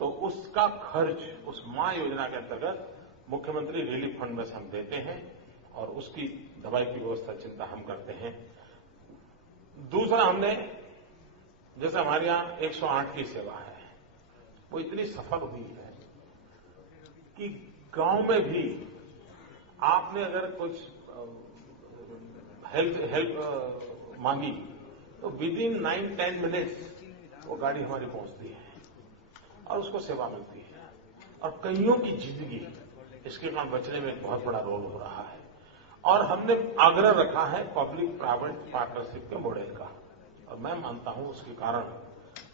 तो उसका खर्च उस मां योजना के अंतर्गत मुख्यमंत्री रिलीफ फंड में से हम देते हैं और उसकी दवाई की व्यवस्था चिंता हम करते हैं। दूसरा, हमने जैसे हमारे यहां 108 की सेवा है, वो इतनी सफल हुई है कि गांव में भी आपने अगर कुछ हेल्प मांगी तो विद इन 9-10 मिनट्स वो गाड़ी हमारी पहुंचती है और उसको सेवा मिलती है। और कईयों की जिंदगी इसके कारण बचने में एक बहुत बड़ा रोल हो रहा है। और हमने आग्रह रखा है पब्लिक प्राइवेट पार्टनरशिप के मॉडल का, और मैं मानता हूं उसके कारण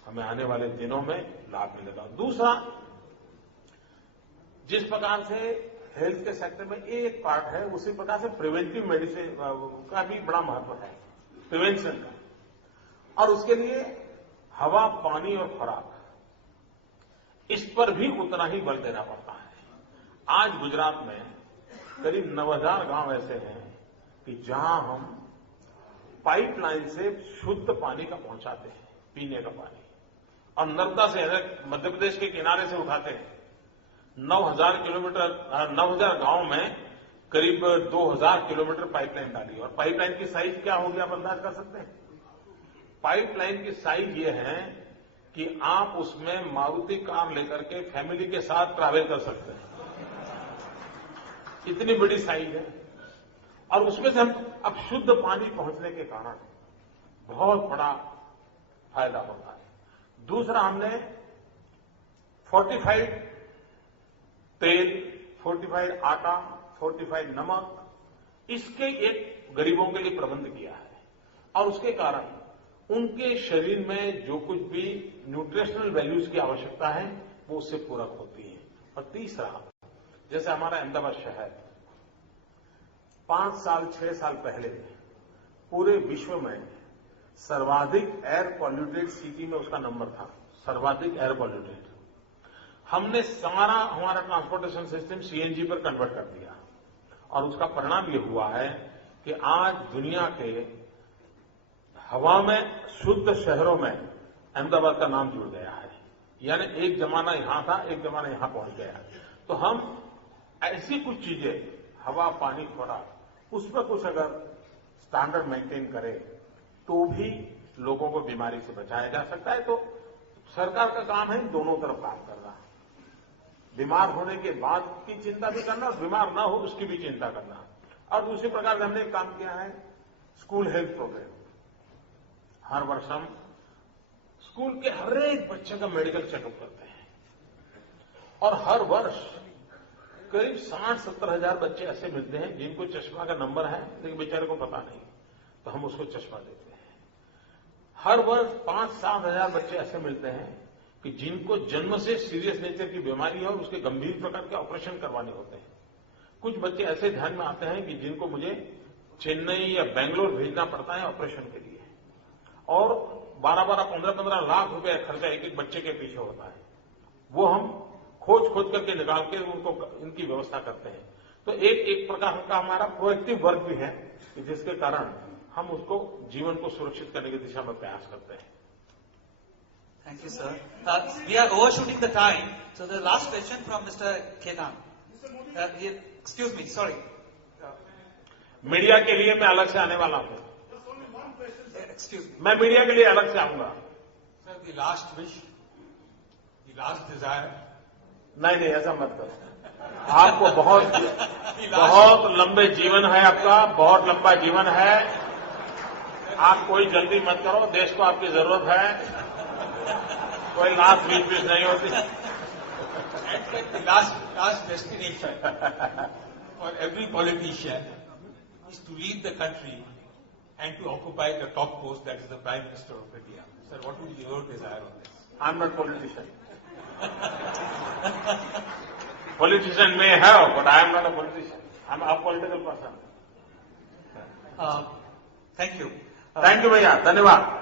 हमें आने वाले दिनों में लाभ मिलेगा। दूसरा, जिस प्रकार से हेल्थ के सेक्टर में एक पार्ट है, उसी प्रकार से प्रिवेंटिव मेडिसिन का भी बड़ा महत्व है, प्रिवेंशन का। और उसके लिए हवा, पानी और खुराक, इस पर भी उतना ही बल देना पड़ता है। आज गुजरात में करीब 9000 गांव ऐसे हैं कि जहां हम पाइपलाइन से शुद्ध पानी का पहुंचाते हैं, पीने का पानी, और नर्मदा से मध्य प्रदेश के किनारे से उठाते हैं 9,000 किलोमीटर 9,000 गांव में करीब 2,000 किलोमीटर पाइपलाइन डाली। और पाइपलाइन की साइज क्या होगी आप अंदाज कर सकते हैं? पाइपलाइन की साइज ये है कि आप उसमें मारुति कार लेकर के फैमिली के साथ ट्रैवल कर सकते हैं, इतनी बड़ी साइज है। और उसमें से हम अब शुद्ध पानी पहुंचने के कारण बहुत बड़ा फायदा होता है। दूसरा, हमने फोर्टिफाइड तेल, फोर्टिफाइड आटा, फोर्टिफाइड नमक, इसके एक गरीबों के लिए प्रबंध किया है और उसके कारण उनके शरीर में जो कुछ भी न्यूट्रिशनल वैल्यूज की आवश्यकता है वो उससे पूरक होती है। और तीसरा, जैसे हमारा अहमदाबाद शहर 5 साल 6 साल पहले पूरे विश्व में सर्वाधिक एयर पॉल्यूटेड सिटी में उसका नंबर था, सर्वाधिक एयर पॉल्यूटेड। हमने सारा हमारा ट्रांसपोर्टेशन सिस्टम सीएनजी पर कन्वर्ट कर दिया और उसका परिणाम ये हुआ है कि आज दुनिया के हवा में शुद्ध शहरों में अहमदाबाद का नाम जुड़ गया है। यानी एक जमाना यहां था, एक जमाना यहां पहुंच गया। तो हम ऐसी कुछ चीजें, हवा, पानी, खुराक, उस पर कुछ अगर स्टैंडर्ड मेंटेन करें तो भी लोगों को बीमारी से बचाया जा सकता है। तो सरकार का काम है दोनों तरफ काम करना, बीमार होने के बाद की चिंता भी करना और बीमार ना हो उसकी भी चिंता करना। और दूसरी प्रकार से हमने एक काम किया है, स्कूल हेल्थ प्रोग्राम। हर वर्ष हम स्कूल के हर एक बच्चे का मेडिकल चेकअप करते हैं और हर वर्ष करीब 60-70 हजार बच्चे ऐसे मिलते हैं जिनको चश्मा का नंबर है लेकिन बेचारे को पता नहीं, तो हम उसको चश्मा देते हैं। हर वर्ष 5-7 हजार बच्चे ऐसे मिलते हैं कि जिनको जन्म से सीरियस नेचर की बीमारी है और उसके गंभीर प्रकार के ऑपरेशन करवाने होते हैं। कुछ बच्चे ऐसे ध्यान में आते हैं कि जिनको मुझे चेन्नई या बेंगलोर भेजना पड़ता है ऑपरेशन के लिए, और 12-12, 15-15 लाख रुपए खर्चा एक एक बच्चे के पीछे होता है। वो हम खोज करके निकाल के उनको इनकी व्यवस्था करते हैं। तो एक प्रकार का हमारा प्रोएक्टिव वर्क भी है कि जिसके कारण हम उसको जीवन को सुरक्षित करने की दिशा में प्रयास करते हैं। Thank you, sir. We are overshooting the time, so the last question from Mr. Ketan. Excuse me, sorry. Media के लिए मैं अलग से आने वाला हूं। Excuse me. मैं मीडिया के लिए अलग से आऊंगा। Sir, the last wish, the last desire. नहीं, ऐसा मत करो। आपको बहुत लंबे जीवन है, आपका बहुत लंबा जीवन है। आप कोई जल्दी मत करो, देश को आपकी जरूरत है। कोई लास्ट विश नहीं होती। The last destination for every politician is to lead the country and to occupy the top post, that is the Prime Minister of India. Sir, what would be your desire on this? I'm not politician. Politician may have, but I am not a politician. I'm a political person. Thank you. Thank you भैया, धन्यवाद।